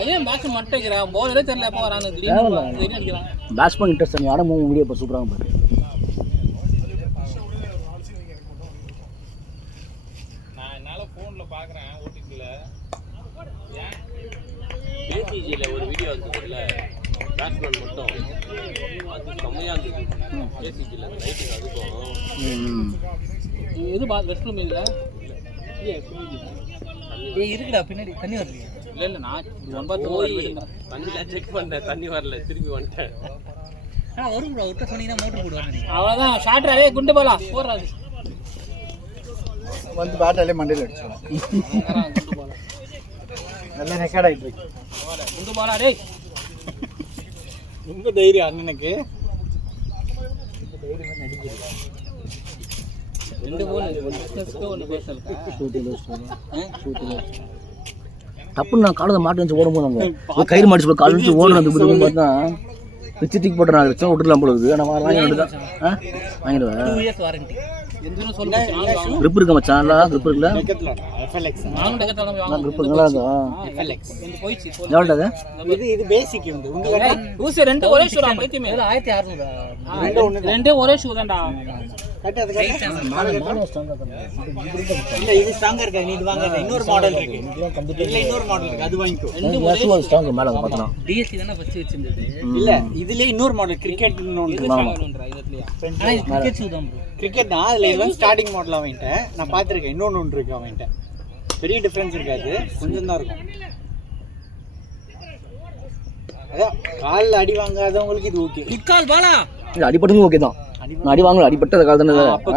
அதே மேட்ச் மட்டைக்கிறான் போலரே தெரியல எப்போ வரான்னு திடீர்னு அடிக்கிறான். பேட்ஸ்மேன் இன்ட்ரெஸ்ட் நீ ஆடும் வீடியோ இப்போ சூப்பராக பாரு. நான் என்னால் ஃபோனில் பார்க்குறேன் ஓடிடியில். ஏசிஜியில் ஒரு வீடியோ வந்துருக்குல்ல பேட்ஸ்மேன் மட்டும் அது கம்மியாக இருந்தது. ஏசிஜியில் அந்த லைட்டிங் அதுக்கும் இது வெஸ்ட் ரூம் இல்லை இருக்குடா பின்னாடி தண்ணி வரலையா? இல்லை நான் தண்ணியில் செக் பண்ணேன், தண்ணி வரல, திருப்பி வந்துட்டேன். வரும் ப்ரோ, விட்ட சொன்னீங்கன்னா மோட்டர் போடுவாங்க. அவ்வளோதான் ஷார்ட்ரே குண்டு போலாம் போடுறாது வந்து பேட்டாலே மண்டையில் அடிச்சோம். குண்டு போலாம் நல்ல ரெக்கார்ட் ஆகிட்டு இருக்கு. குண்டு போலா டே. ரொம்ப தைரியம் அண்ணனுக்கு. ரெண்டு போல் ஒன்று பேசல தப்புன்னு நான் காலத்தை மாட்டு வச்சு ஓடும்போது அங்கே கயிறு மாடிச்சு போய் கால் வச்சு ஓடுறது பார்த்தா பிச்சு தூக்கி போட்டுறேன். அதை வச்சா விட்டுலாம் போல இருக்குது. ஆனால் வாங்கிட்டு தான் வாங்கிடுவேன். 2 years வாரண்டி. grip இருக்க மச்சான். நல்லா grip இருக்குல்ல? நானும் டெக்கத்லான் தான் வாங்குறேன். grip நல்லா இருக்கா? இந்த போயிச்சு எவ்வளோ அது? இது பேசிக் வந்து உங்களுக்கு ஊசி ரெண்டு ஒரே ஷூ தான் பைத்தியமே. 1600 ரெண்டே ஒரே ஷூ தான்டா. கட்ட அது இல்ல இது ஸ்ட்ராங்கா இருக்கா? நீ இது வாங்காத. இன்னொரு மாடல் இருக்கு. இல்ல இன்னொரு மாடல் இருக்கு. அது வாங்கிக்கோ. ரெண்டு ஒரே ஸ்ட்ராங் மேல பார்த்தா டிஎஸ்சி தான ஃபர்ஸ்ட் வச்சிருந்தது. இல்ல இதுலயே இன்னொரு மாடல் கிரிக்கெட் இன்னொன்னு இதுலயா. ஆனா இது கிரிக்கெட் ஷூ தான் ப்ரோ. கிரிக்கெட் தான். அதுல இது ஸ்டார்டிங் மாடல் அவன்ட்ட நான் பாத்துர்க்கேன். இன்னொன்னு இருக்கு அவன்ட்ட. பெரிய டிஃபரன்ஸ் இருக்காது. கொஞ்சம் தான் இருக்கும். அதான் கால்ல அடி வாங்காதவங்களுக்கு இது ஓகே. கிக்கால் பாலா. இல்ல அடிபட்டதும் ஓகே தான். நான் அடி வாங்கல, அடிபட்ட கால் தானே.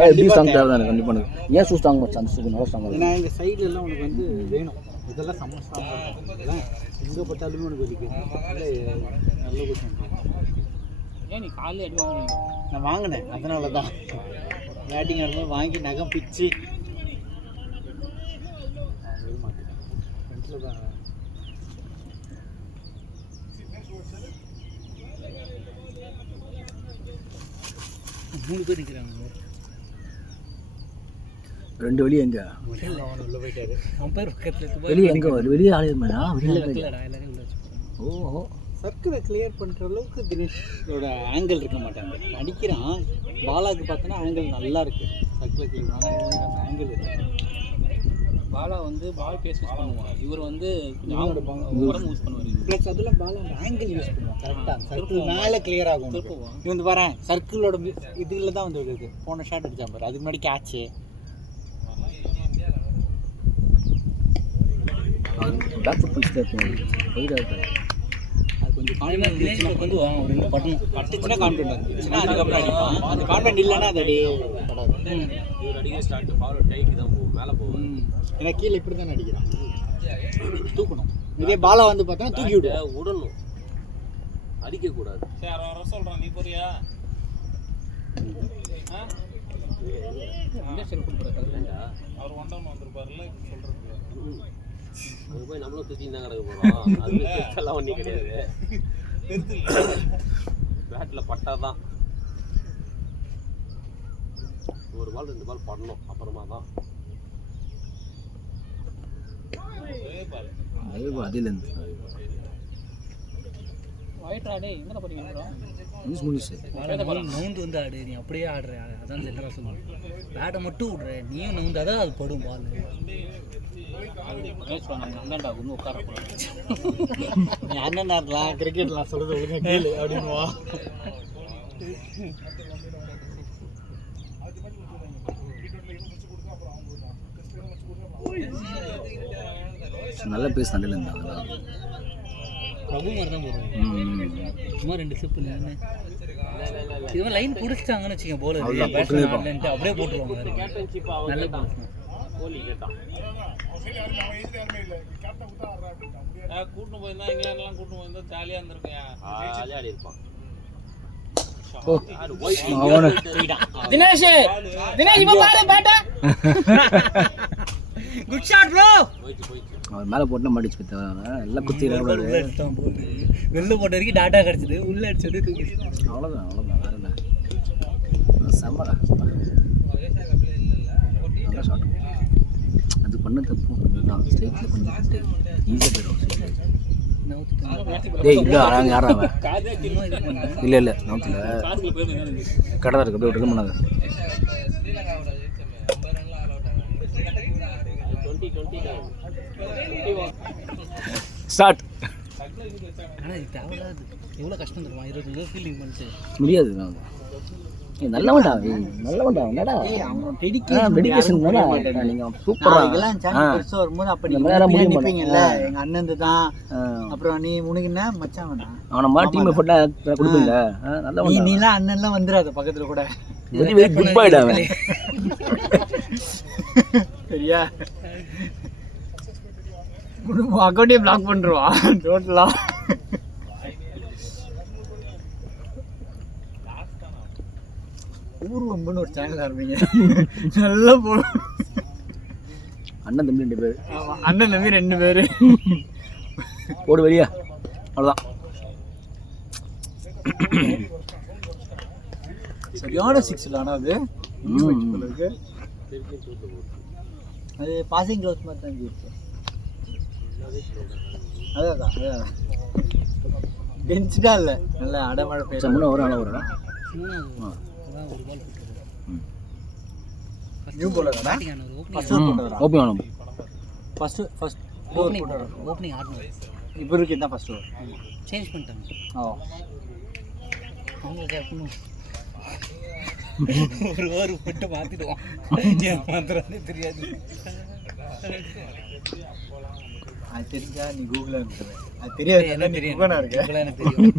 எப்படி ஸ்ட்ராங் தேவை தானே கண்டிப்பா. ஏன் ஷூ ஸ்ட்ராங் மச்சான்? அந்த ஷூ நல்லா ஸ்ட்ராங் ஏன்னா இந்த சைடுல எல்லாம் உனக்கு வந்து வேணும். இதெல்லாம் செம்ம ஸ்ட்ராங்கா இருக்கும். இதெல்லாம் எங்க போட்டாலுமே உனக்கு வலிக்கும். நல்ல குஷன். ஏன் நீ காலையில அடி வாங்குறீங்க? நான் வாங்கினேன், அதனால தான் பேட்டிங் ஆடும்போது வாங்கி நகம் பிச்சு ஃப்ரெண்ட்ஸில் தான். மூணு பேர் நிற்கிறாங்க. ரெண்டு வெளியே எங்க உள்ள போயிட்டாரு. அம்பையர் பக்கத்தில் வெளியே எங்க வெளியே ஆளுமையா ஓ சர்க்கிளை கிளியர் பண்ணுற அளவுக்கு தினேஷோட ஆங்கிள் இருக்க மாட்டாங்க. அடிக்கிறான் பாலாவுக்கு பார்த்தோன்னா ஆங்கிள் நல்லா இருக்கு. சர்க்கிளை கிளியர் ஆனால் ஆங்கிள் இருக்கு. பாலா வந்து பால் பேஸ் யூஸ் பண்ணுவான். இவர் வந்து உடம்பு யூஸ் பண்ணுவார். ப்ளஸ் அதில் பால் அந்த ஆங்கிள் யூஸ் பண்ணுவான் கரெக்டாக. சர்க்கிள் மேலே கிளியர் ஆகும். இது வந்து வரேன் சர்க்கிளோட இதில் தான் வந்து விடுது. போன ஷாட் அடித்தான் பாரு, அதுக்கு முன்னாடி கேட்சு. அது கொஞ்சம் கான்ஃபிடன்ஸ் வந்து பட்டுச்சுன்னா கான்ஃபிடன்ட் வந்துச்சுன்னா அதுக்கப்புறம் அடிப்பான். அந்த கான்ஃபிடன்ட் இல்லைன்னா அது அடி படாது. இவர் அடிக்கிற ஸ்டார்ட் ஃபார்வர்ட் டைக்கு தான் போகும், மேலே போகும். ஏன்னா கீழே இப்படி தானே அடிக்கிறான். தூக்கணும். இதே பாலை வந்து பார்த்தோன்னா தூக்கி விடணும், அடிக்கக்கூடாது. சரி வர சொல்கிறான், நீ போறியா? அவர் ஒன்றாம் வந்துருப்பாருல்ல சொல்கிறது. அங்கே போய் நம்மளும் சுற்றின்னு தான் கிடக்க போகிறோம். அது எல்லாம் ஒன்றும் கிடையாது. பேட்டில் பட்டால் தான் ஒரு பால் 2 பால் படணும். அப்புறமா தான் நவுந்து வந்து ஆடு. நீ அப்படியே ஆடுற, அதான் சென்டராக சொல்லுவேன். பேட்டை மட்டும் விடுற, நீயும் நவுந்தாதான் தான் அது படும் பால். ஒன்றும் உட்காரக்கூடாது. நீ அண்ணன் ஆடலாம் கிரிக்கெட்லாம் சொல்கிறது கேளு அப்படின்வா. நல்ல பேஸ் சண்டையில் இருந்தாங்க. பிரபு மாதிரி தான் போடுறேன். சும்மா 2 ஸ்டெப்பு நின்று இதுவும் லைன் பிடிச்சிட்டாங்கன்னு வச்சுக்கோங்க. போலர் அப்படியே போட்டுருவாங்க. நல்ல பால் கூட்டு போயிருந்தா இங்கிலாந்துலாம் கூட்டு போயிருந்தா ஜாலியாக இருந்திருக்கேன். ஜாலியாக ஆடி இருப்பான். தினேஷ் தினேஷ் இப்ப பாரு பேட்டா. Good shot bro. அவர் மேலே போட்டுனா மாட்டிச்சு. எல்லாம் குத்திடுறாங்க. வெளில போட்ட வரைக்கும் டாட்டா கிடச்சிது, உள்ள அடிச்சது அவ்வளோதான். வேறு என்ன செம்மடா. நல்ல ஷாட். அது பண்ண தப்பு தான் ஸ்ட்ரைட்டில் கொஞ்சம் ஈஸியாக போயிடும் டேய் இல்லை அங்கே யாராங்க இல்லை இல்லை நோத்தில் கடை தான் இருக்கு அப்படியே விட்டு பண்ணாங்க ஸ்டார்ட் ஆனால் இது தேவையில்லாது எவ்வளோ கஷ்டம் தருவான் 20 ஃபீல்டிங் பண்ணிட்டு முடியாது நான் நல்லவன்டா நல்லவன்டா என்னடா டெடிகேஷன் தானே நீங்கள் சூப்பராக இதெல்லாம் சேனல் பெருசாக வரும்போது அப்போ நீங்கள் நினைப்பீங்கல்ல எங்கள் அண்ணன் தான் அப்புறம் நீ உனக்குன்னா மச்சான் வேணா அவனை மாதிரி டீம் போட்டால் கொடுப்பீங்க நல்லவன் நீலாம் அண்ணன்லாம் வந்துடாத பக்கத்தில் கூட வெரி வெரி குட் பாய்டா அவன் சரியா அக்கௌண்ட்டே பிளாக் பண்ணுருவான் டோட்டலாக ஊர்வம்புன்னு ஒரு சேனல் ஆரம்பிங்க நல்லா போடும் அண்ணன் தம்பி 2 பேர் அண்ணன் தம்பி 2 பேர் போடு வெளியா அவ்வளோதான் சரியான 6 ஆனால் அது அது பாசிங் க்ளவுஸ் மாதிரி தான் இருக்கு அதான் பெஞ்சுட்டா இல்லை நல்ல அடமழை பேச ஒரு ஆள் வரா நியூ போலடா ஓப்பன் ஆனோம் ஃபர்ஸ்ட் ஓப்பனிங் ஆடணும் இப்போ இருக்கு தான் ஃபர்ஸ்ட் ஓவர் சேஞ்ச் பண்ணிட்டாங்க அவங்க கேட்கணும் ஒரு ஓவர் போட்டு மாற்றிடுவான் ஏன் மாத்திரமே தெரியாது அது தெரிஞ்சா நீ கூகுளில் இருக்கிற அது தெரியாது எனக்கு தெரியும் இருக்கு எனக்கு தெரியும்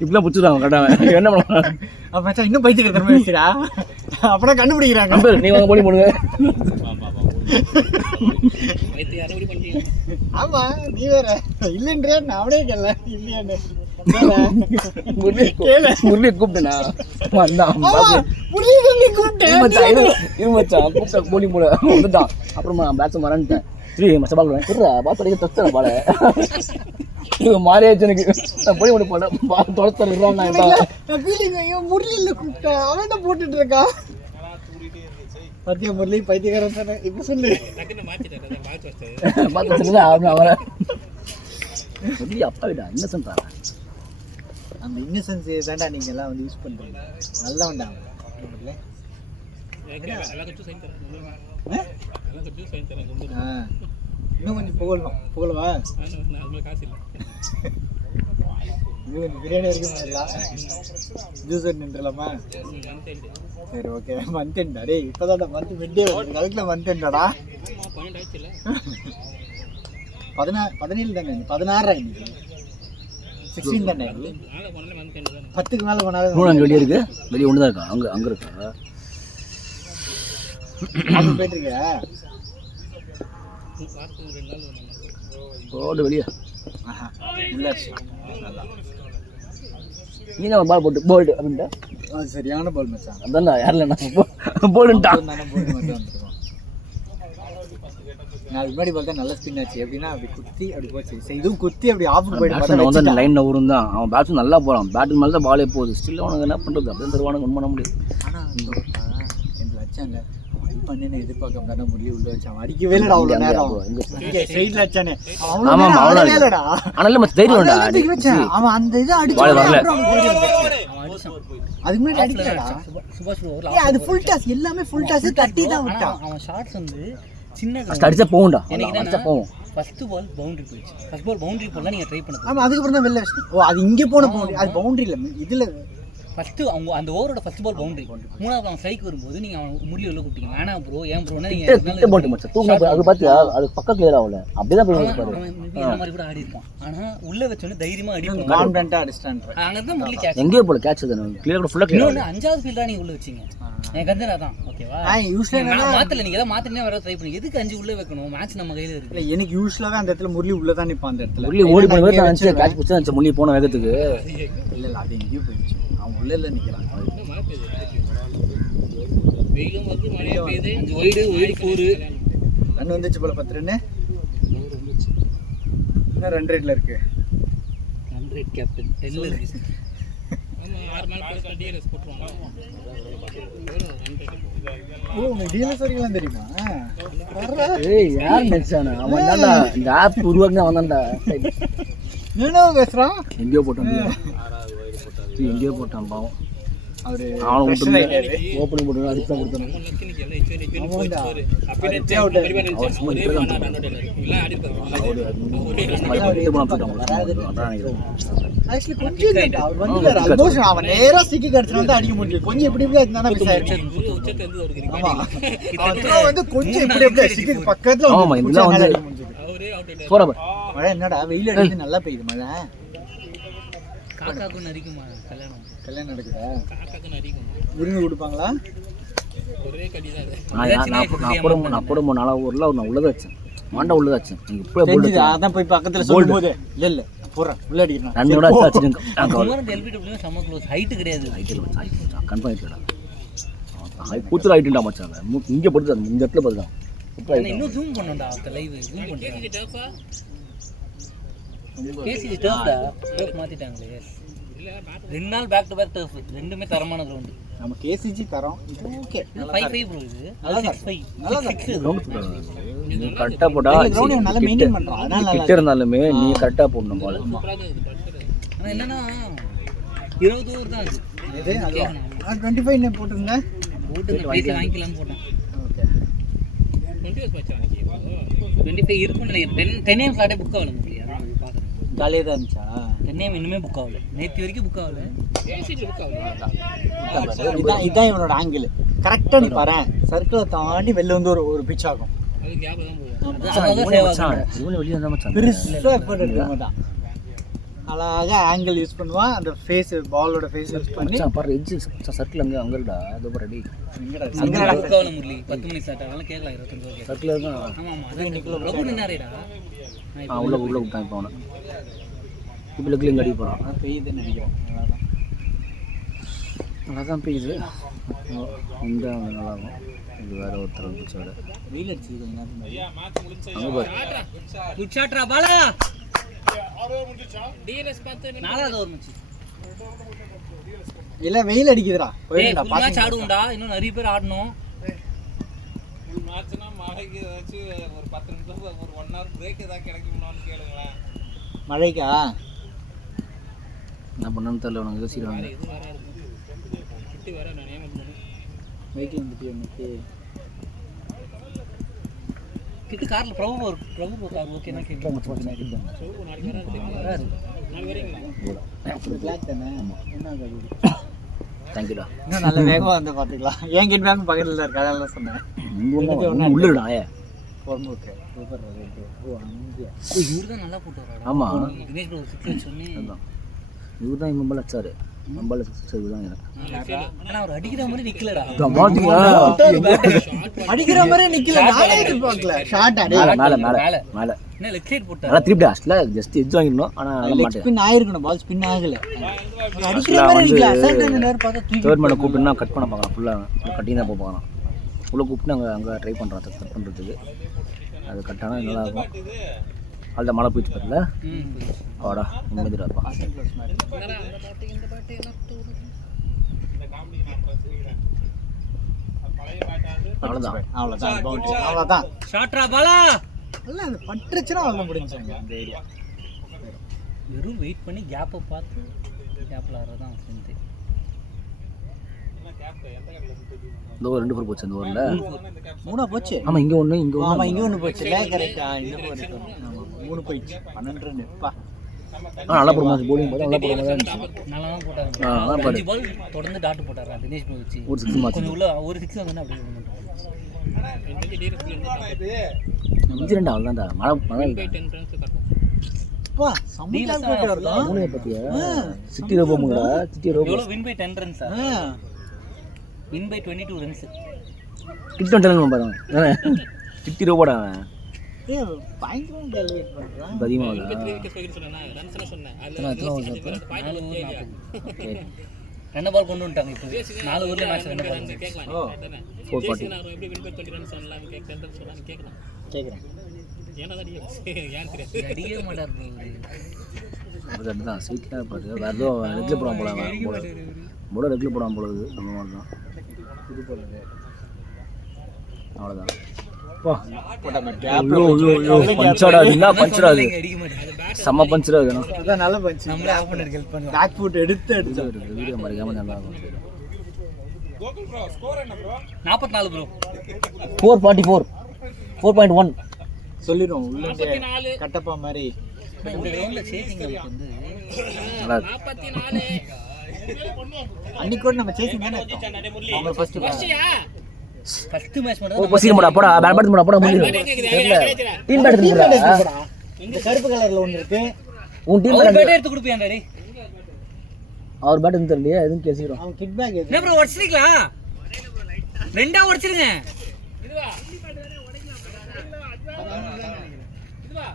இப்படிலாம் பிடிச்சிடுவாங்க கரெக்டாக என்ன பண்ணலாம் அப்போ மச்சான் இன்னும் பைத்தியக்கிற திறமை வச்சுடா அப்பதான் கண்டுபிடிக்கிறாங்க நீ வாங்க போடி போடுங்க ஆமா நீ வேற இல்லைன்றே நான் அவனே கேள்ல இல்லையான்னு முரளி கூப்பிட்டேனா கூப்பிட்ட போலி போட வந்துட்டான் அப்புறமா பேட்ஸ் மறந்துட்டேன் சரி மச்ச பால் பால் படிக்க தொத்தன பால இவன் மாறியாச்சு எனக்கு நான் போய் போட பால் தொலைத்தான் முரளியில் கூப்பிட்டேன் அவன் தான் போட்டுட்டு இருக்கான் பத்திய முரளி பைத்தியக்காரன் தானே இப்போ சொல்லு பார்த்து அவரை அப்பா விடா இன்னசென்டா அந்த இன்னசென்ஸ் தாண்டா நீங்கள் எல்லாம் வந்து யூஸ் பண்ணுறீங்க நல்லா உண்டா இன்னும் கொஞ்சம் புகழவா இது கொஞ்சம் பிரியாணி வரைக்கும் பண்ணலாம் ஜூஸர் நின்றுலாமா சரி ஓகே மந்த் எண்டா டே இப்போதான் மந்த் மிட்டே வருது அதுக்குள்ள மந்த் எண்டாடா 17 தானே 16 இன்னைக்கு 16 தானே 10க்கு மேலே போனாலும் அங்கே வெளியே இருக்கு வெளியே ஒன்று தான் இருக்கா அங்கே இருக்கா அப்போ போயிட்டுருக்க போடு வெளியே இல்லை நீ தான் பால் போட்டு போல்டு அப்படின்ட்டு அது சரியான பால் மச்சான் அதான் யாரில் நான் போடுன்ட்டான் போல்டு மட்டும் வந்துருக்கோம் நான் அது முன்னாடி பார்த்தா நல்ல ஸ்பின் ஆச்சு எப்படின்னா அப்படி குத்தி அப்படி போச்சு சரி இதுவும் குத்தி அப்படி ஆஃபுக்கு போயிட்டு வந்து அந்த லைனில் ஊரும் தான் அவன் பேட்ஸும் நல்லா போகிறான் பேட்டு மேலே தான் பாலே போகுது ஸ்டில் அவனுக்கு என்ன பண்ணுறது அப்படியே தருவானுங்க ஒன்றும் பண்ண முடியாது ஆனால் எனக்கு வச்சாங்க இது பண்ணு எதிர்பார்க்க தானே முரளி உள்ள வச்சான் அடிக்கவே இல்லைடா அவ்வளோ நேரம் ஸ்ட்ரைட்ல வச்சானே ஆமாம் இல்லடா ஆனால் மற்ற தைரியம் வச்சான் அவன் அந்த இதை அடிச்சு வரல அதுக்கு முன்னாடி அடிக்கலடா சுபாஷ் அது ஃபுல் டாஸ் எல்லாமே ஃபுல் டாஸ் தட்டி தான் விட்டான் அவன் ஷாட்ஸ் வந்து சின்ன அடிச்சா போகும்டா எனக்கு அடிச்சா போகும் ஃபர்ஸ்ட் பால் பவுண்டரி போயிடுச்சு ஃபர்ஸ்ட் பால் பவுண்டரி போடலாம் நீங்கள் ட்ரை பண்ண ஆமாம் அதுக்கப்புறம் தான் வெளில வச்சு ஓ அது இங்கே போன பவுண்டரி அது பவுண்டரி இல்லை இதில் ஃபர்ஸ்ட் அவங்க அந்த ஓவரோட ஃபர்ஸ்ட் பால் பவுண்டரி மூணாவது அவன் ஸ்ட்ரைக் வரும்போது நீங்கள் அவன் முரளி உள்ள கூப்பிட்டீங்க வேணாம் ப்ரோ ஏன் ப்ரோனா நீங்கள் போட்டு மச்சான் தூங்க அது பார்த்தியா அது பக்கம் கிளியர் ஆகல அப்படியே தான் போய் இந்த மாதிரி கூட ஆடி இருப்பான் ஆனால் உள்ள வச்சோன்னே தைரியமாக அடிப்பான் கான்ஃபிடென்ட்டாக அடிச்சிட்டான் அங்கே தான் முரளி கேட்ச் எங்கேயோ போல கேட்ச் தானே கிளியர் கூட ஃபுல்லாக கிளியர் இன்னொன்று 5வது ஃபீல்டாக நீங்கள் உள்ள வச்சிங்க எனக்கு வந்து அதான் ஓகேவா யூஸ்வலாக மாற்றல நீங்கள் எதாவது மாற்றினே வர ட்ரை பண்ணி எதுக்கு 5 உள்ளே வைக்கணும் மேட்ச் நம்ம கையில் இருக்கு இல்லை எனக்கு யூஸ்வலாகவே அந்த இடத்துல முரளி உள்ளே தான் நிற்பான் அந்த இடத்துல முரளி ஓடி போன வேறு நான் கேட்ச் பிடிச்சா முரளி போன வேகத்துக்கு இல்லை அது எங்கேயும் போயிடுச்சு அவன் உள்ளே நிற்கிறான் வெயிலும் வந்து மழையாக பெய்யுது 5 ஒய்டு 4 ரன் வந்துச்சு போல 10 ரன்னு இன்னும் ரன் ரேட்டில் இருக்கு 100 கேப்டன் 10 இருக்கு ஓ உங்களுக்கு டிஎல்எஸ் வரைக்கும் தெரியுமா ஏய் யார் நினைச்சானே அவன் தான்டா இந்த ஆப் உருவாக்குன அவன் தான்டா என்ன பேசுறான் எங்கேயோ போட்டான் எங்கேயோ போட்டான் பாவம் அவரு அவனை விட்டு ஓப்பனிங் போட்டு அதுக்கு தான் கொடுத்தானே அவர் சும்மா ஆக்சுவலி கொஞ்சம் இல்லடா, அவர் வந்துட்டாரு ஆல்மோஸ்ட் அவன் நேரா ஸ்டிக் கடிச்சிட்டு வந்து அடிக்க முடியும். கொஞ்சம் இப்படி இப்படி இருந்தானே மிஸ் ஆயிடுச்சு. ஆமா அவன் throw வந்து கொஞ்சம் இப்படி இப்படி ஸ்டிக் பக்கத்துல ஆமா இதெல்லாம் வந்து போறா பாரு. மழை என்னடா வெயில் அடிக்குது, நல்லா பெய்யுது மழை. காக்காக்கு நரிக்குமா கல்யாணம் கல்யாணம் நடக்குதா? காக்காக்கு நரிக்கும் விருந்து கொடுப்பாங்களா? ஒரே கடி தான் நான் கூட நாளா ஊர்ல நான் உள்ளத வச்சேன் மாண்டா உள்ளத வச்சேன் நீங்க இப்ப தெரிஞ்சது அதான் போய் பக்கத்துல சொல்லும்போது இல்ல போறேன் உள்ள அடிக்கிறான். ரெண்டு விட வச்சிருங்க குமாரன் எல்பிடபிள்யூ சம க்ளோஸ் ஹைட் கிடையாது கன்ஃபார்ம் ஆயிட்டடா கூத்துற ஆயிட்டுடா மச்சான் இங்க படுத்து இந்த இடத்துல படுதான் இன்னும் ஜூம் பண்ணோம்டா அந்த லைவ் ஜூம் பண்ணுங்க கேசி டர்ஃப்டா டர்ஃப் மாத்திட்டாங்களே 2 நாள் பேக் டு பேக் டர்ஃப் ரெண்டுமே தரமான கிரவுண்ட் நம்ம கேசிஜி தரோம். இது ஓகே 5-5 ப்ரோ இது நல்லா 6-5 நல்லா நீ கரெக்டா போடா கிரவுண்ட் நல்லா மெயின்டைன் பண்றான். அதனால நல்லா கிட்ட இருந்தாலுமே நீ கரெக்டா போடணும் பால் ஆனா என்னன்னா 20 ஓவர் தான் அது இது அது 25 என்ன போட்டுருங்க போட்டு பேசி வாங்கிக்கலாம்னு போட்டேன். ஓகே 25 இருக்கும்னு நினைக்கிறேன். 10 நேம் ஸ்லாட்டே புக் ஆகல முடியாது பார்க்குறேன். ஜாலியாக தான் இருந்துச்சா? 10 நேம் இன்னுமே புக் ஆகல. நேற்று வரைக்கும் புக் ஆகல. இதான் இவனோட ஆங்கிள். கரெக்டாக நீ பாரு சர்க்கிளை தாண்டி வெளில வந்து ஒரு பிச் ஆகும். வெளியே வந்தா மச்சான் பெருசாக எஃபர்ட் எடுக்க மாட்டான். அழகாக ஆங்கிள் யூஸ் பண்ணுவான். அந்த ஃபேஸ் பாலோட ஃபேஸ் யூஸ் பண்ணி மச்சான் பாரு எட்ஜ் சர்க்கிள் அங்க அங்கடா அது ரெடி எங்கடா புக் ஆகல முரளி 10 மணி ஸ்டார்ட் ஆகலாம் கேட்கலாம் 25 ஓகே. சர்க்கிள் தான் ஆமா ஆமா அது நிக்கல பிரபு நின்னாரேடா. உள்ள விட்டான் இப்போ அவனை இப்போ லெக்லிங் அடி போகிறான் பெய்யுதுன்னு நினைக்கிறேன். நல்லா தான் பெய்யுது இந்த நல்லாயிருக்கும் இது வேற ஒருத்தர் பிடிச்சோட வெயில் அடிச்சது கொஞ்ச நேரம் அங்கே பாரு குட் ஷாட்ரா பாலா டிஎல்எஸ் பார்த்து 4வது ஓவர் மச்சி. இல்ல வெயில் அடிக்குதுடா போய்டா மேட்ச் ஆடுவோம்டா. இன்னும் நிறைய பேர் ஆடணும். ஃபுல் மேட்ச்னா மழைக்கு ஏதாச்சு ஒரு 10 நிமிஷம் ஒரு 1 hour பிரேக் ஏதாவது கிடைக்குமான்னு கேளுங்களேன். மழைக்கா என்ன பண்ணணும்னு தெரியல உனக்கு யோசிக்கிறாங்க இது வேற கிட்டி வேற நான் நேம் பண்ணேன். வெயிட் வந்துட்டு எனக்கு கிட்ட கார்ல பிரபு கார் ஓகேனா கேட்க பிளாக் தானே என்ன தேங்க்யூடா இன்னும் நல்ல வேகமாக வந்து பார்த்துக்கலாம். என் கிட் பேங்க் பக்கத்தில் தான் இருக்கு. அதெல்லாம் சொன்னேன் உள்ளடா பொறுமுக்கு சூப்பர். இவரு தான் நல்லா போட்டு வராரு. ஆமா தினேஷ் ப்ரோ 6 சொன்னேன். அதான் இவர் தான் மொபைல் அச்சாரு மொபைல் சிக்ஸ் தான் எனக்கு ஆனா அவர் அடிக்கிற மாதிரி நிக்கலடா. அடிக்கிற மாதிரி நிக்கல. நானே எதிர்பார்க்கல ஷாட் அடி மேல மேல மேல என்ன லெஃப்ட் சைடு போட்டாரு. நல்லா திருப்பி அஸ்ல ஜஸ்ட் எட்ஜ் வாங்கிடணும் ஆனா லெக் ஸ்பின் ஆயிருக்கணும். பால் ஸ்பின் ஆகல. அடிக்கிற மாதிரி நிக்கல. அசால்ட் நேரா பார்த்தா தூக்கி தேர்ட் மேல கூப்பிட்டுனா கட் பண்ண பார்க்கலாம் ஃபுல்லா கட்டிங் தான் போகலாம் உள்ள கூப்பிட்டு அங்கே ட்ரை பண்ணுறோம் கட் பண்ணுறதுக்கு அது கட்டானா நல்லா இருக்கும். அதில் மழை போயிட்டு பாருல வாடா நிம்மதியாக இருப்பான். அவ்வளோதான் ஷாட்ரா பாலா இல்ல அது பட்டுச்சுன்னா அவ்வளோ முடிஞ்சாங்க அந்த ஏரியா. வெறும் வெயிட் பண்ணி கேப்பை பார்த்து கேப்பில் ஆடுறதான் ஸ்ட்ரென்த்து. இந்த ஒரு 2 பேர் போச்சு அந்த ஊரில் 3 போச்சு. ஆமாம் இங்கே ஒன்று இங்கே ஆமா இங்கே ஒன்று போச்சு. கரெக்டா இந்த போச்சு. ஆமாம் 3 போயிடுச்சு. 12 ரன் எப்பா நல்லா போடுமா போலிங் பார்த்து நல்லா போடுமா நல்லா தான் போட்டாங்க. 5 பால் தொடர்ந்து டாட் போட்டாரு தினேஷ் ப்ரோ வச்சு. ஒரு 6 மார்க்ஸ் கொஞ்சம் உள்ள ஒரு 6 வந்தா அப்படியே இன்சிடென்ட் அவ்வளோதான்டா மழை அப்பா சமீலா போட்டு வரலாம். மூணு பத்தியா சிட்டி ரோபோ முங்கடா சிட்டி ரோபோ எவ்வளோ win by 10 runs win by 22 runs கிட்ட வந்துட்டாங்க பாருங்க சிட்டி ரோபோடா ஏய் பயங்கரமா டெலிவரி பண்றான். அதிகமாக ரெண்டு பால் கொண்டு வந்துட்டாங்க. இப்போ 4 ஓவர்ல மேட்ச் 2 பால் கேட்கலாம். ஓ 440 நான் எப்படி வின் பை 20 ரன்ஸ் பண்ணலாம் கேட்கறேன் சொன்னாங்க கேட்கலாம். கேக்குறேன். ஏன்னா தான் ஏன் தெரியாது அடிக்கவே மாட்டார் ப்ரோ. அதுதான் சீக்கிரம் பார்த்து வேறு ஏதோ ரெட்டில் போடாமல் போல போட ரெட்டில் போடாமல் போடுது அந்த மாதிரி தான் இது போடுறது அவ்வளோதான். பஞ்சடா என்ன பஞ்சடா அது அடிக்க மாட்டேன். செம்ம பஞ்சடா அது அதான் நல்ல பஞ்ச். நம்மளே ஆஃப் பண்ணிட்டு ஹெல்ப் பண்ணுவோம். பேக் ஃபுட் எடுத்து அடிச்சோம். வீடியோ மறைக்காம நல்லா இருக்கும் கோகுல் ப்ரோ ஸ்கோர் என்ன ப்ரோ? 44 ப்ரோ. 444 4.1 சொல்லிடுவோம் உள்ள கட்டப்பா மாதிரி. இந்த ரவுண்ட்ல சேசிங் வந்து நல்லா இருக்கு. அன்னைக்கு கூட நம்ம சேசிங் தானே இருக்கோம். அவங்க ஃபர்ஸ்ட் ஃபர்ஸ்ட் மேட்ச் மட்டும் ஓ தான் பசீர் போடா போடா பேட் பேட் போடா முடியும் டீம் பேட் எடுத்துடா இந்த கருப்பு கலர்ல ஒன்னு இருக்கு. உன் டீம் அவர் பேட் பேட்டே எடுத்து கொடுப்பியா டேய். அவர் பேட் எடுத்து தெரியலையா எதுவும் கேசிறோம் அவன் கிட் பேக் என்ன ப்ரோ உடைச்சிட்டீங்களா? ரெண்டா உடைச்சிருங்க.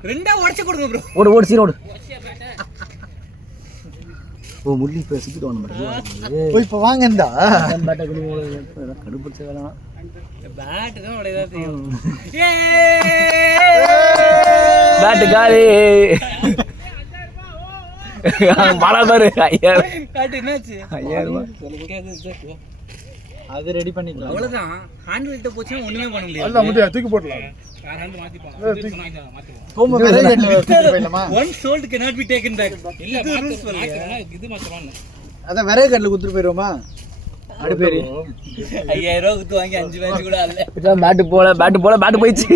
ரெண்டா உடைச்சு கொடுங்க ப்ரோ. ஓடு ஓடு சீன் ஓடு ஓ முள்ளி இப்போ சிக்கிட்டு வாங்க போய் இப்போ வாங்கண்டா. பேட்டை கடுப்பிடிச்ச வேலைனா பேட் தான் உடையதா தெரியும். பேட்டு காலி மழை பாரு 5000 பேட் என்னாச்சு? 5000 அது ரெடி பண்ணிக்கலாம். அவ்வளவுதான். ஹேண்டில் கிட்ட போச்சுன்னா ஒண்ணுமே பண்ண முடியாது. தூக்கி போடலாம். வேற ஹேண்ட் மாத்திப்போம். போமா வேற கேட்ல போயிடலாமா? One sold cannot be taken back. இல்ல மாத்தறோம். இது மாத்தறோம். அத வேற கேட்ல குத்துட்டு போயிரோமா? அடி பேரி 5000 ரூபாய் குத்து வாங்கி 5 மேட்ச் கூட ஆடல. பேட்டு போயிடுச்சு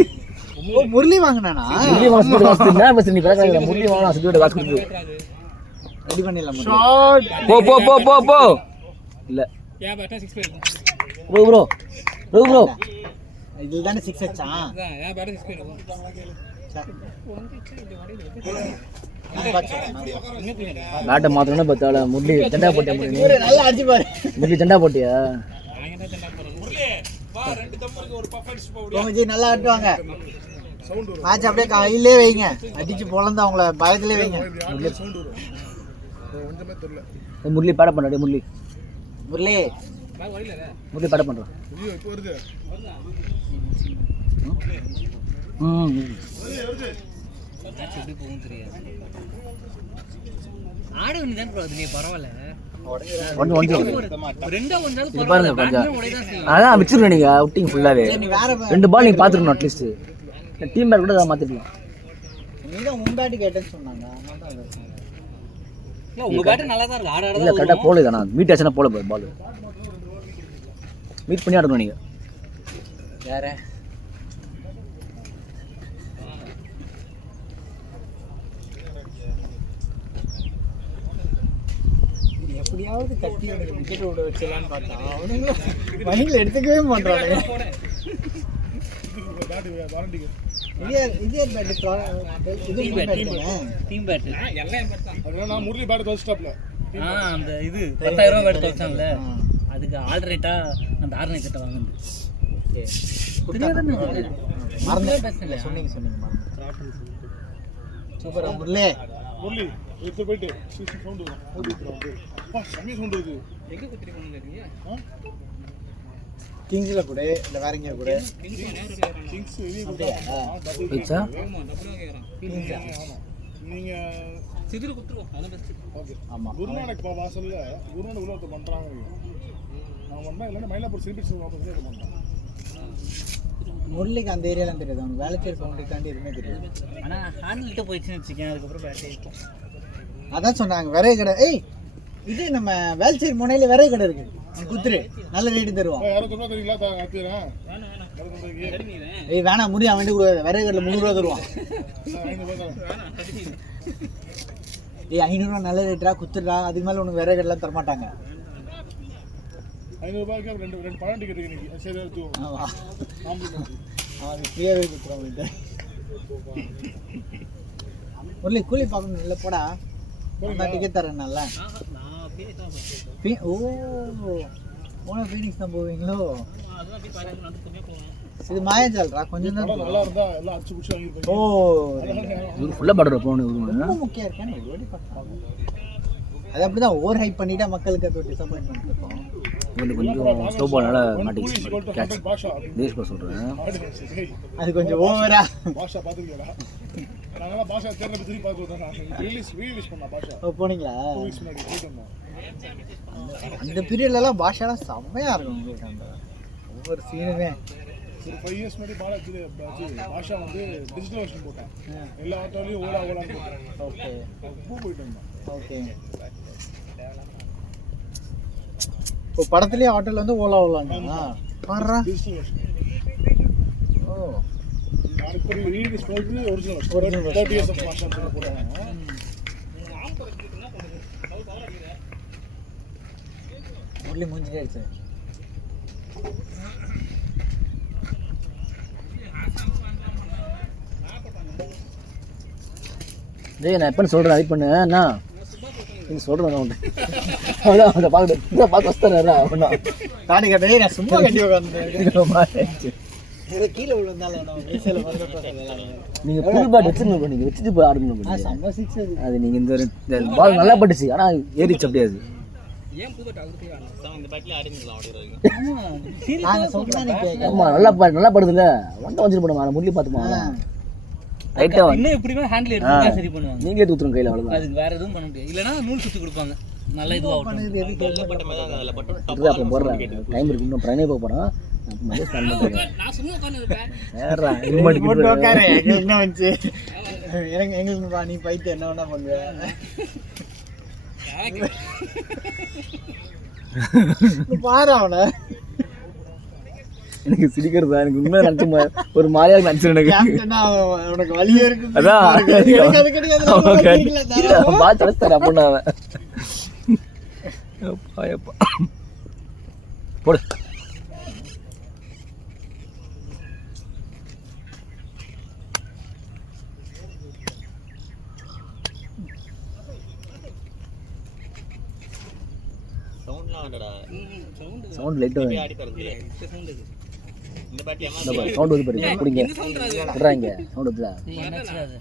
ஓ முரளி வாங்குனானா? முள்ளி வாங்க என்ன பஸ் நீ பேசுற முள்ளி வாங்கலாம் சிக்கிட்டு காசு கொடுத்து ரெடி பண்ணிடலாம். போ போ போ போ போ இல்ல யா பேட்டா 6 போயிடும். ப்ரோ இதுல தான 6 அச்சான். அதான் யா பேட்டா 6 போயிடும். பேட்டை மாத்தணும்னு பார்த்தால முள்ளி சண்டா போட்டியா நல்லா அடிச்சு பாரு. முள்ளி சண்டா போட்டியா முரளி வா ரெண்டு தம்பருக்கு ஒரு பஃப் அடிச்சு போடு. கோமஜி நல்லா ஆட்டுவாங்க. மேட்ச் அப்படியே கையிலே வைங்க. அடிச்சு பொளந்து அவங்கள பயத்திலே வைங்க. முள்ளி பேட பண்ணாடி முள்ளி முரளி பேட பண்றான் மேட்ச் எப்படி போகும் தெரியாது. ஆட வேண்டியதான் ப்ரோ. அது நீ பரவாயில்ல. ரெண்டா வந்தாலும் இது பாருங்க பரவாயில்ல. கொஞ்சம் பேட்ல உடையதான் செய்யும். அதான் வச்சிருக்கேன் நீங்க அவுட்டிங் ஃபுல்லாவே நீ வேற 2 பால் நீங்க பாத்துக்கணும் அட்லீஸ்ட் டீம் பேட் கூட அதை மாத்திக்கலாம் நீ தான் உன் பேட் கேட்டேன்னு சொன்னாங்க. அதனால தான் அதை சொன்னேன். இல்ல உங்க பேட் நல்லா தான் இருக்கு. ஆட இல்ல கரெக்டா போல தானா மீட் ஆச்சுனா போல பால் மீட் பண்ணி ஆடணும் நீங்க வேற எப்படியாவது கட்டி விக்கெட் விட வச்சலான்னு பார்த்தா அவனுங்களும் மைண்ட்ல எடுத்துக்கவே மாட்டாங்க. இதே பேட் டீம் பேட். அதனால முரளி பேட் வச்சிட்டாப்ல. அந்த இது 10000 ரூபாய் பேட் தோச்சான்ல. அதுக்கு ஆல்டர்னேட்டா அந்த ஆர்னே கிட்ட வாங்குது. மறந்து சொன்னீங்க சூப்பரா முரளி. முரளி எடுத்து போயிட்டு சிசி சவுண்ட் வரும். ஓடிடுறாங்க. அப்பா சமய சவுண்ட் வருது. எங்க குத்திரி பண்ணுங்க? கிங்ஸ்ல கூட இல்ல வேற எங்க கூட கிங்ஸ் போயிச்சா நீங்க சிதிர குத்துறோம். அத பெஸ்ட். ஓகே. ஆமா குருநானக் வாசல்ல குருநானக் உள்ள ஒருத்தர் பண்றாங்க. நான் வந்தா இல்ல மயிலாப்பூர் செலிபிரேஷன் வாசல்ல இத பண்றாங்க. முரளிக்கு அந்த ஏரியாலாம் தெரியாது. அவனுக்கு வேலைச்சேரி பவுண்டரி தாண்டி எதுவுமே தெரியாது. ஆனா ஹேண்டில் கிட்ட போயிடுச்சுன்னு வச்சுக்கேன். அதுக்கப்புறம் பேட்டே இருக்கும். அதான் சொன்னாங்க விறகு கடை. ஏய் இது நம்ம வேல்ச்சேரி முனையில விறகு கடை இருக்கு. குத்துரு நல்ல ரேட்டு தருவோம். யாரோ சொன்னா தெரியுங்களா காத்திரேன். ஏய் வேணாம் முடி அவன் கொடுக்காத. விறகு கடையில் 300 ரூபா தருவான். ஏய் 500 ரூபா நல்ல ரேட்டா குத்துறா. அதுக்கு மேலே உனக்கு விறகு கடைலாம் தரமாட்டாங்க. 500 ரூபாய்க்கு ரெண்டு பழம் டிக்கெட் இருக்கு இன்னைக்கு. சரி எடுத்துக்கோ. ஆமா அவன் ஃப்ரீயாகவே குத்துறான். முரளி கூலி பார்க்கணும் இல்லை போடா. நான் டிக்கெட் தரேன் நல்லா. ஓ போன ஃபீனிக்ஸ் தான் போவீங்களோ? இது மாயாஜால்ரா கொஞ்சம் தான் நல்லா இருந்தா எல்லாம் அடிச்சு புடிச்சு வாங்கிருப்பீங்க. ஓ இது ஃபுல்லா படுற போன் இது ரொம்ப முக்கியம் இருக்கேன்னு ஓடி பார்த்தாங்க. அது அப்படிதான் ஓவர் ஹைப் பண்ணிட்டா மக்களுக்கு அது டிசப்பாயின்மெண்ட் இருக்கும். இது கொஞ்சம் ஸ்லோ பால்னால மாட்டிச்சு ஈக்குவல் டு கேட்ச் 100 பாஷா. தேஷ்பா சொல்றேன் அது கொஞ்சம் ஓவரா. பாஷா பாத்துக்கீங்களா? நாங்க பாஷா தேர்ல திருப்பி பார்த்துட்டோம். நான் ரிலீஸ் பண்ணா பாஷா. போனீங்களா? 2 வீக்ஸ் முன்னாடி போயிட்டு வந்தோம். அந்த பீரியட்ல எல்லாம் பாஷாலாம் செம்மையா இருக்கும் உங்களுக்கு. அந்த ஒவ்வொரு சீனுமே ஒரு 5 இயர்ஸ் முன்னாடி பாஷா வந்து டிஜிட்டல் வெர்ஷன் போட்டான். எல்லா ஆட்டோலையும் ஓலா போட்டான். ஓகே போயிட்டு வந்தான். ஓகே. இப்போ படத்துலயே ஆட்டோல வந்து ஓலாங்களா பாடுறா. Digital version. ஓ அதுக்கு ஒரு ரீடு story original 30 years of Basha போட்டாங்க. முரளி மூஞ்சிலே அடிச்சு. டேய் நான் எப்போ சொல்கிறேன் அது பண்ணு அண்ணா நீ சொல்கிறேன் உண்டு அதான் அதை பார்த்து வச்சுத்தரா ஒன்றா தாடி கட்டே நான் சும்மா கட்டி உட்காந்து கீழே விழுந்தாலும் நீங்கள் புது பேட் வச்சுருந்தோம் நீங்கள் வச்சுட்டு போய் ஆடணும் செம்ம சிக்ஸ் அது. அது நீங்கள் இந்த பால் நல்லா பட்டுச்சு ஆனால் ஏறிச்சு அப்படியே அது. இந்த பேட்ல ஆடிக்கலாம் அப்படியே நாங்கள் சொன்னா நீ கேட்க. ஆமாம் நல்லா படுதுல்ல ஒன்றை வச்சுட்டு போடுமா முள்ளி பார்த்துமா ரைட்டாக இன்னும் எப்படியுமே ஹேண்டில் எடுத்து சரி பண்ணுவாங்க. நீங்களே தூத்துறோம் கையில் அவ்வளோதான். அதுக்கு வேற எதுவும் பண்ண முடியாது. இல்லைன்னா நூல் சுற்றி கொடுப்பாங்க. நல்லா இதுவாகட்டும். இது எதுக்கு பட்ட மாதிரி தான் அதில் பட்டும் இதுதான் அப்போ போடுறேன் டைம் இருக்கு இன்னும் ப்ரைனே போக போகிறோம் நான் சும்மா உட்காந்துருப்பேன். சேர்றா இது போட்டு மட்டும் உட்காரு. எங்களுக்கு என்ன வந்துச்சு எங்களுக்கு நீ பைத்து என்ன வேணா பண்ணுவேன். பாரு அவனை எனக்கு சிரிக்கிறதா எனக்கு உண்மையாக நினச்சி ஒரு மாதிரியாக நினச்சி எனக்கு கேப்டனா உனக்கு வலியே இருக்கு. அதான் எனக்கு அது கிடையாது. பார்த்து அழைச்சாரு அப்படின்னு அவன் எப்பா எப்பா போடு சவுண்ட்லாம் வேண்டடா. சவுண்ட் லைட்டாக ஆடி தரது சவுண்ட் இது. இந்த பேட்ல சவுண்ட் வந்து பாருங்க பிடிங்க விட்றாங்க சவுண்ட் வந்துல என்னாச்சு அது?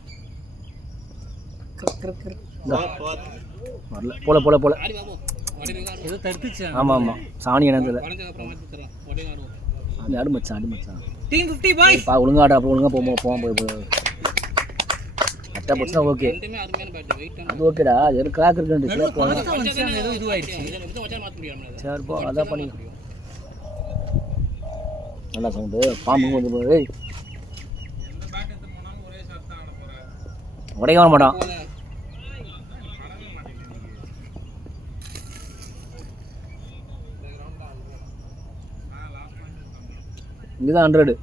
வரல போல போல போல ஏதோ தடுத்துச்சா? ஆமாம் ஆமாம் சாணி இனத்தில் அப்புறம் மாற்றி தரலாம். உடனே ஆடுவோம். ஆடு மச்சான் டீம் 50 பாய். ஒழுங்கா ஆட அப்புறம் ஒழுங்கா போவோம் போய் கரெக்டாக போச்சுன்னா ஓகே ரெண்டுமே அருமையான பேட். வெயிட் அது ஓகேடா அது கிராக் இருக்குன்னு சரி போ ஏதோ இதுவாயிடுச்சு. இதை வச்சா மாற்ற முடியாது. சரி போ அதான் பண்ணி நல்லா சவுண்டு பாம்பு வந்து போய் உடைக்க வர மாட்டான். இங்கதான் 100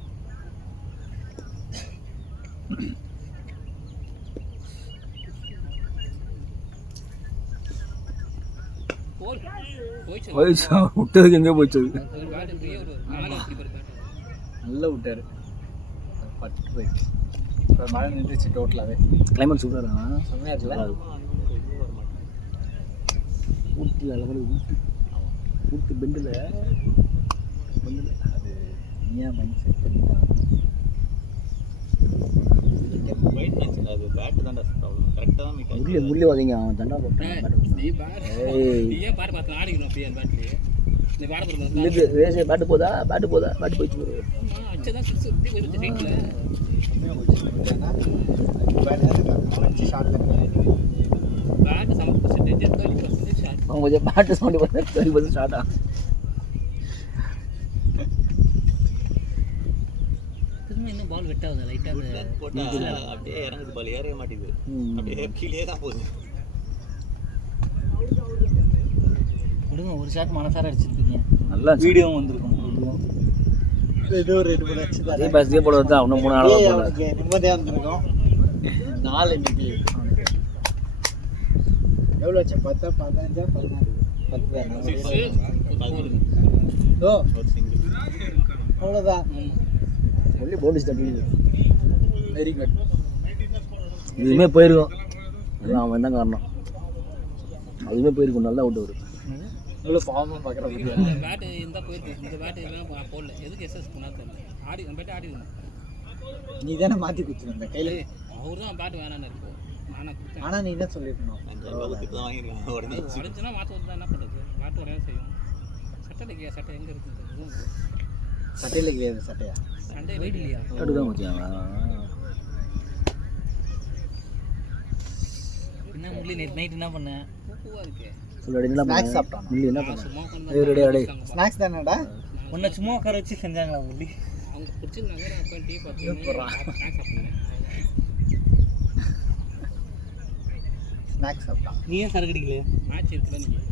போயிடுச்சு விட்டதுக்கு எங்கே போயிடுச்சு நல்லா விட்டாரு. பட்டு போயிடுச்சு. இப்போ மழை நின்றுச்சு டோட்டலாகவே. கிளைமேட் சூப்பராக செம்மையா இருக்குல்ல? ஊட்டி அளவில் ஊட்டி பெண்டில் அது ஏன் மைண்ட் செட் பண்ணிட்டான். வெயிட் மேட்ச் அது பேட் தான்டா ப்ராப்ளம். கரெக்ட்டா தான் மீட் முள்ளி வாதிங்க அவன் தண்டா போட்டான். நீ பாரு. நீ ஏன் பாரு பார்த்து ஆடிக்கணும் அப்படியே பேட்லயே. நீ பாட போறது. இது ரேஸ் பேட்டு போதா பேட்டு போயிடுச்சு அச்சதான் 6 இப்படி போயிடுச்சு ரைட்ல. செம்மையாக போச்சு. ஏன்னா பேட் தான் அடிச்சு ஷார்ட்ல பேட் 70% 30% ஷாட். அவன் கொஞ்சம் பேட்டு சவுண்டு பண்ண 30% ஸ்டார்ட் ஆகும். திரும்ப இன்னும் பால் வெட் ஆகுது லைட்டா. போட்டா அப்படியே இறங்குது பால் ஏறவே மாட்டேங்குது. அப்படியே கீழே தான் போகுது. விடுங்க ஒரு ஷாட் மனசார அடிச்சிருப்பீங்க. நல்லா வீடியோவும் வந்திருக்கும். ஏதோ ஒரு 2 அடிச்சு அதே பேட்ஸ்லேயே போட வந்தா இன்னும் 3 நாள் போல அவனுக்கு நிம்மதியாக இருந்திருக்கும். 4 இன்னைக்கு எவ்வளோ வச்சேன்? 10 15 16 10 தான். ஓ ஒரு சிங்கிள். அவ்வளோதான். ஒன்லி போலீஸ் தட்டி வெரி குட். இதுவுமே போயிருக்கும். அதான் அவன் தான் காரணம். அதுவுமே போயிருக்கும். நல்லா அவுட் வரும். இவ்வளோ ஃபார்மாக பார்க்குறேன். இந்த பேட் இருந்தா போயிருக்கு. இந்த பேட் எல்லாம் போடல. எதுக்கு எஸ்எஸ் பண்ணா தெரியல. ஆடி அந்த பேட் ஆடி நீ தானே மாற்றி கொடுத்துருந்த கையில். அவர் தான் பேட் வேணான்னு இருக்கு. நானா கொடுத்தேன். ஆனால் நீ என்ன சொல்லிருக்கணும்? 5000 தான் வாங்கிருக்கான் உடனே. உடஞ்சுனா மாற்ற தான் என்ன பண்ணுறது? பேட் உடைய செய்யும். சட்டை எங்கே இருக்குது? சட்டையில் கிடையாது. சட்டையா? சண்டே வெயிட் இல்லையா? அவுட் தான் வச்சான் என்ன முள்ளி நேற்று நைட் என்ன பண்ணேன்? பூவா இருக்கு. சொல்லி என்ன ஸ்நாக்ஸ் சாப்பிட்டான். முள்ளி என்ன பண்ண சும்மா ரெடி ஸ்நாக்ஸ் தானேடா? உன்னை சும்மா உட்கார வச்சு செஞ்சாங்களா முள்ளி? அவங்க அவங்க பிடிச்சிருந்தாங்க நான் டீ பார்த்து ஸ்நாக்ஸ் சாப்பிட்டான். நீ ஏன் சரக்கு அடிக்கலையா? மேட்ச் இருக்குல்ல நீங்கள்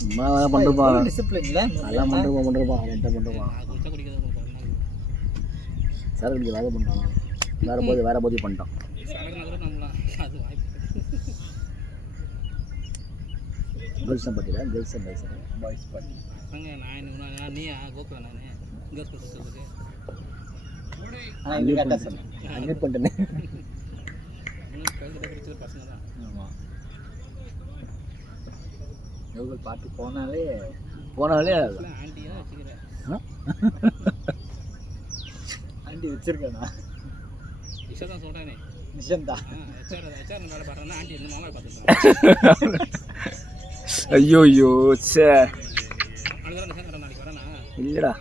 சும்மா வேலை பண்ணுறப்பா டிசிப்ளின்ல அதெல்லாம் பண்ணுறப்பா ரெண்டாக பண்ணுறப்பா நான் குடிச்சா குடிக்கிறது சரக்கு அடிக்க வேலை பண்ணிட்டான் வேறு போதி பண்ணிட்டான் சரக்கு நகரம் நம்மளாம் அது வாய்ப்பு கேர்ள்ஸ் தான் பார்த்தியா கேர்ள்ஸ் தான் பாய்ஸ் பாய்ஸ் பார்ட்டி. பசங்க நான் நீ கோகுலா நான் இங்கே சொல்கிறதுக்கு ஆனால் இது கரெக்டாக சொன்னேன். அட்மிட் பண்ணிட்டேனே இன்னும் கழுத்தில் பிடிச்சது பசங்க தான். ஆமாம். கூகுள் பார்ட்டி போனாலே ஆண்டி தான் வச்சுக்கிறேன். ஆண்டி வச்சிருக்கேண்ணா. விஷயம் தான் சொல்கிறேனே. நிஷந்தா ஹெச்ஆர் வேலை பார்க்குறேன்னா ஆண்டி இந்த மாமா பார்த்துருக்கேன். ஐயோ சே அதுதான் நிஷம் நாளைக்கு வரேண்ணா. இல்லைடா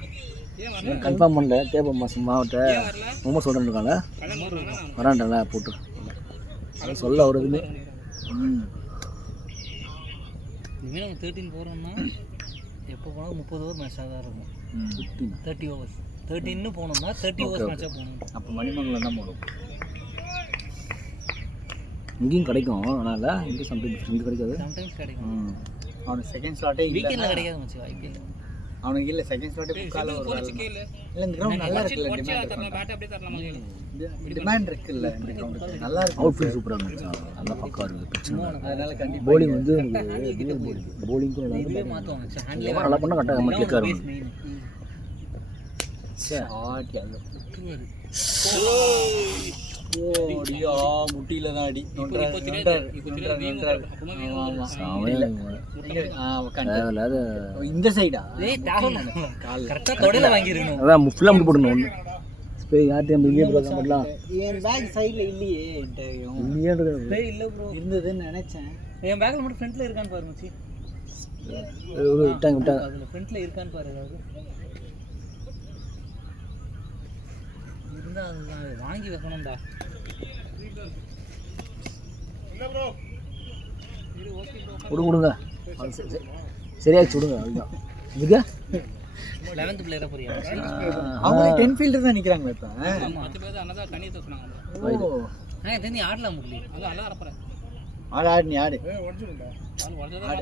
ஏன் வரல? கன்ஃபார்ம் பண்ணல கேட்போம்மா சும்மாவிட்ட ஏன் வரல? ரொம்ப சொல்கிறேன் இருக்காங்க கல்யாணம் பண்ணுறாங்கன்னா வரான்டா போட்டு அது சொல்ல ஒரு இதுமே இனிமேல் நம்ம 13 போகிறோம்னா எப்போ போனாலும் 30 ஓவர் மேட்சாக தான் இருக்கும். 30 ஓவர்ஸ் 13 போனோம்னா 30 ஓவர்ஸ் மேட்சாக போகணும். அப்போ மணிமங்கலம் தான் போகணும். இங்கேயும் கிடைக்கும் அதனால் இங்கே சம்டைம்ஸ் இங்கே கிடைக்காது சம்டைம்ஸ் கிடைக்கும். அவனுக்கு செகண்ட் ஸ்லாட்டே வீக்கெண்டில் இல்லை. கிடைக்காது மச்சி ஐபிஎல். அவனுக்கு இல்லை செகண்ட் ஸ்லாட்டே புக்கால ஒரு வேலை. இல்லை இந்த கிரவுண்ட் நல்லா இருக்குல்ல, டிமாண்ட் இருக்குல்ல இந்த கிரவுண்டுக்கு நல்லா இருக்கு. அவுட் ஃபீல்ட் சூப்பராக இருந்துச்சு நல்லா பக்கா இருக்குது பிரச்சனை அதனால கண்டிப்பாக போலிங் வந்து போலிங்க்கும் இதுவே மாற்றுவாங்க மச்சி. நல்லா நல்லா பண்ணால் கரெக்டாக நம்ம கிளிக்காக பேஸ் இருக்கும் மெயின் ஆட்டி அது விட்டுருவாரு. ஓடியா முட்டியில தான் அடி. இப்போ தெரியாது. இப்போ தெரியாது. வீண் அப்போதான் வீண் தேவையில்லாத இந்த சைடா கரெக்டாக தொடையில் வாங்கியிருக்கணும். அதான் ஃபுல்லாக முடி போடணும் ஒன்று ஸ்ப்ரே யார்ட்டையும் இந்தியன் ப்ரோக்ராம் பண்ணலாம் என் பேக் சைடில் இல்லையே. இந்தியன் இல்லை ப்ரோ, இருந்ததுன்னு நினைச்சேன். என் பேக்கில் மட்டும் ஃப்ரண்ட்டில் இருக்கான்னு பாரு மச்சி. விட்டாங்க அதில் ஃப்ரண்ட்டில் இருக்கான்னு பாரு. ஏதாவது இருந்தால் அதுதான் வாங்கி வைக்கணும்டா. கொடுங்க சரியாச்சு விடுங்க அதுதான் இதுக்கு 11th பிளேயராக போறியா? அவங்க 10 ஃபீல்டர் தான் நிற்கிறாங்க இப்போ. 10 பேர் அண்ணா தண்ணியை தூக்குனாங்க. ஓ நான் தெரிஞ்சு ஆடலாம் முடியல. அதான் நல்லா அறப்புறேன். ஆடு ஆடு நீ ஆடு.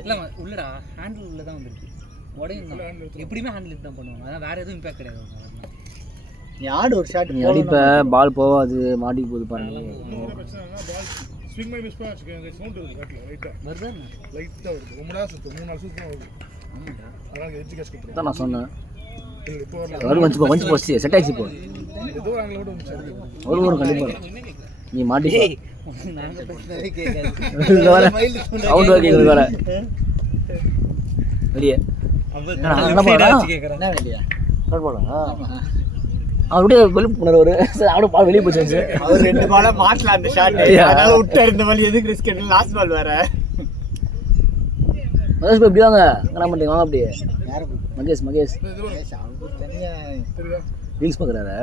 இல்லை உள்ளடா ஹேண்டில் உள்ள தான் வந்துருக்கு. உடையும் தான் எப்படியுமே ஹேண்டில் தான் பண்ணுவாங்க. அதான் வேறு எதுவும் இம்பேக்ட் கிடையாது. நீ ஆடு ஒரு ஷாட். நீ அடிப்ப பால் போகாது மாட்டிக்கு போகுது பாருங்க ஸ்விங் மை மிஸ் பண்ண சவுண்ட் இருக்கு காட்டல லைட்டா வருது ரொம்ப நேரம் சுத்து 3 நாள் சுத்தம் வருது. அதனால எட்ஜ் கேஷ் கொடுத்துறேன் தான் நான் சொன்னேன் இப்போ வந்து போச்சு செட் ஆயிடுச்சு இப்போ ஏதோ ஆங்கில விட வந்துச்சு ஒரு கண்டிப்பாக நீ மாட்டி நாங்கள் பேசுனதே கேட்காது. சவுண்ட் கேட்குறது வேற வெளியே என்ன வெளியா அவருடைய வெளியே போனார் ஒரு அவரு பால் வெளியே போச்சு அவர் 2 பால மாட்டலாம் அந்த ஷாட். அதனால விட்டார். இந்த பால் எதுக்கு ரிஸ்க் எடுத்து லாஸ்ட் பால் வேற. மகேஷ் போய் இப்படி வாங்க என்ன பண்ணுறீங்க வாங்க அப்படியே யாரை மகேஷ் அவங்க தனியா ரீல்ஸ் பார்க்குறாரு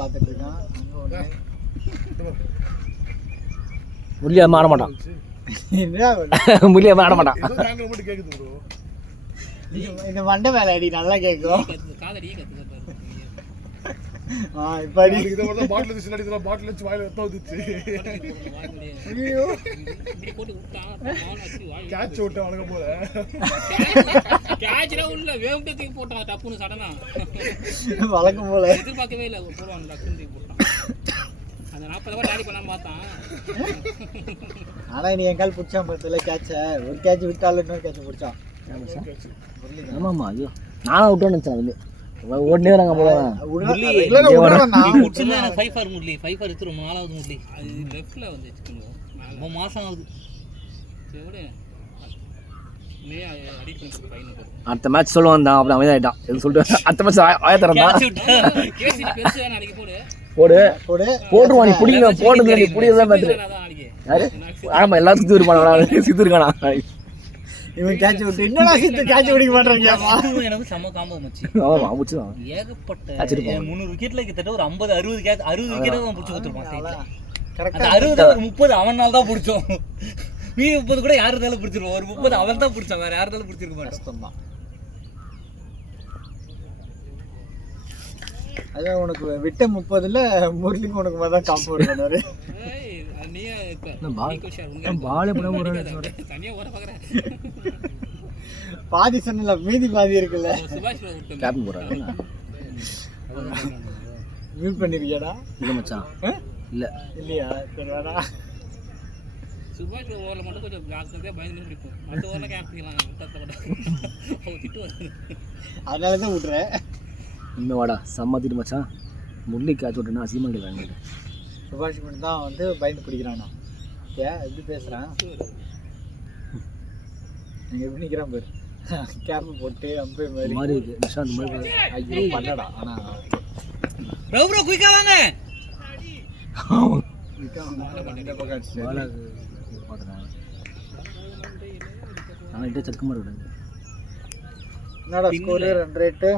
பார்த்துட்டு இருக்கான். முள்ளியாம ஆட மாட்டான் என்ன முள்ளியாம ஆட மாட்டான் ஏதோ ஆங்கில மட்டும் கேக்குது ப்ரோ. இந்த மண்டை வேலை அடி நல்லா கேட்கும். காதடியே கற்றுக்க இப்போ அடி இத வந்து பாட்டில் வச்சு நடிக்கிறா பாட்டில் வச்சு வாயில ரத்தம் வந்துச்சு. ஐயோ இப்படி போட்டு விட்டான். கேட்ச் விட்டு வளங்க போல. கேட்ச்லாம் உள்ள வேம்பு தூக்கி போட்டான் டப்புன்னு சடனா. வழக்கம் போல எதிர்பார்க்கவே இல்லை போடுவான் டக்குன்னு தூக்கி போட்டான். அந்த 40 ஓவர் டாடி பண்ணாம பார்த்தான். ஆனா நீ என் கால் பிடிச்சான் பார்த்தல கேட்ச. ஒரு கேட்ச் விட்டாலும் இன்னொரு கேட்ச் பிடிச்சான். ஆமாம்மா ஐயோ நானும் விட்டோன்னு நினச்சேன் அதுலேயே ஓடனே வராங்க போலாம் முடிச்சுன்னா எனக்கு 5 ஃபார் முரளி 5 ஃபார் எடுத்து ரொம்ப நாளாவது முரளி. அது லெஃப்டில் வந்து ரொம்ப மாதம் ஆகுது. அடிட் பண்ணி பையனுக்கு அடுத்த மேட்ச் சொல்லுவான் தான் அப்படி அமைதியாயிட்டான் எது சொல்லிட்டு அடுத்த மேட்ச் ஆயத்தரம் தான் கேசி பெருசு அடிக்க போடு போடு போட்டுருவான் நீ பிடிக்கல போடுறது நீ பிடிக்கிறதா மேட்ரு யாரு ஆமாம் எல்லாரும் சுற்றி இருப்பானா சுற்றி இருக்கானா இவன் கேட்ச் விட்டு என்னடா சித்து கேட்ச் பிடிக்க மாட்டாங்க. எனக்கு செம்ம காம்போ மச்சி. ஆமாம் அமைச்சுதான் ஏகப்பட்ட 300 விக்கெட்ல கிட்டத்தட்ட ஒரு 50-60 கேட்ச் 60 விக்கெட் தான் பிடிச்சி கொடுத்துருப்பான். கரெக்டா 60 ஒரு 30 அவனால தான் பிடிச்சோம். மீ 30 கூட யாரு இருந்தாலும் பிடிச்சிருவோம். ஒரு 30 அவன் தான் பிடிச்சான். வேற யாரு இருந்தாலும் பிடிச்சிருக்க மாட்டோம். அதான் உனக்கு விட்ட 30ல முரளிக்கு உனக்கு தான் காம்பவுண்ட் பண்ணாரு. நீயே பாலே பண்ண ஒரு தனியா ஓட பாக்குறேன். பாதி சொன்னல மீதி பாதி இருக்குல்ல. சுபாஷ் விட்டு கேப்டன் போறாரு. மியூட் பண்ணிருக்கியாடா? இல்ல மச்சான். இல்ல இல்லையா? சரி வாடா. சுபாஷ் ஓவர்ல மட்டும் கொஞ்சம் ஜாக்கிரதையா பயந்து பிடிப்போம். அடுத்த ஓவர்ல கேப்டிக்கலாம் திட்டு வருது. அதனால தான் விட்றேன். இன்னும் வாடா செம்ம திட்டு மச்சான். முரளி கேட்ச் விட்டுனா அசிமன் கேட்கறாங்க. சுபாஷ் மட்டும் தான் வந்து பயந்து பிடிக்கிறானா? ஏன் எப்படி பேசுகிறான்? நீங்கள் எப்படி நிற்கிறான் பாரு. கேப் போட்டு அம்பையர் மாதிரி மாதிரி இருக்கு நிஷாந்த் மாதிரி. ஐயோ பண்ணடா. ஆனால் ப்ரோ குயிக்கா வாங்க. இந்த பக்கம் அடிச்சு. பாலா பார்த்துறேன். ஆனால் இட்டே செக் மாட்டேன். என்னடா score run rate?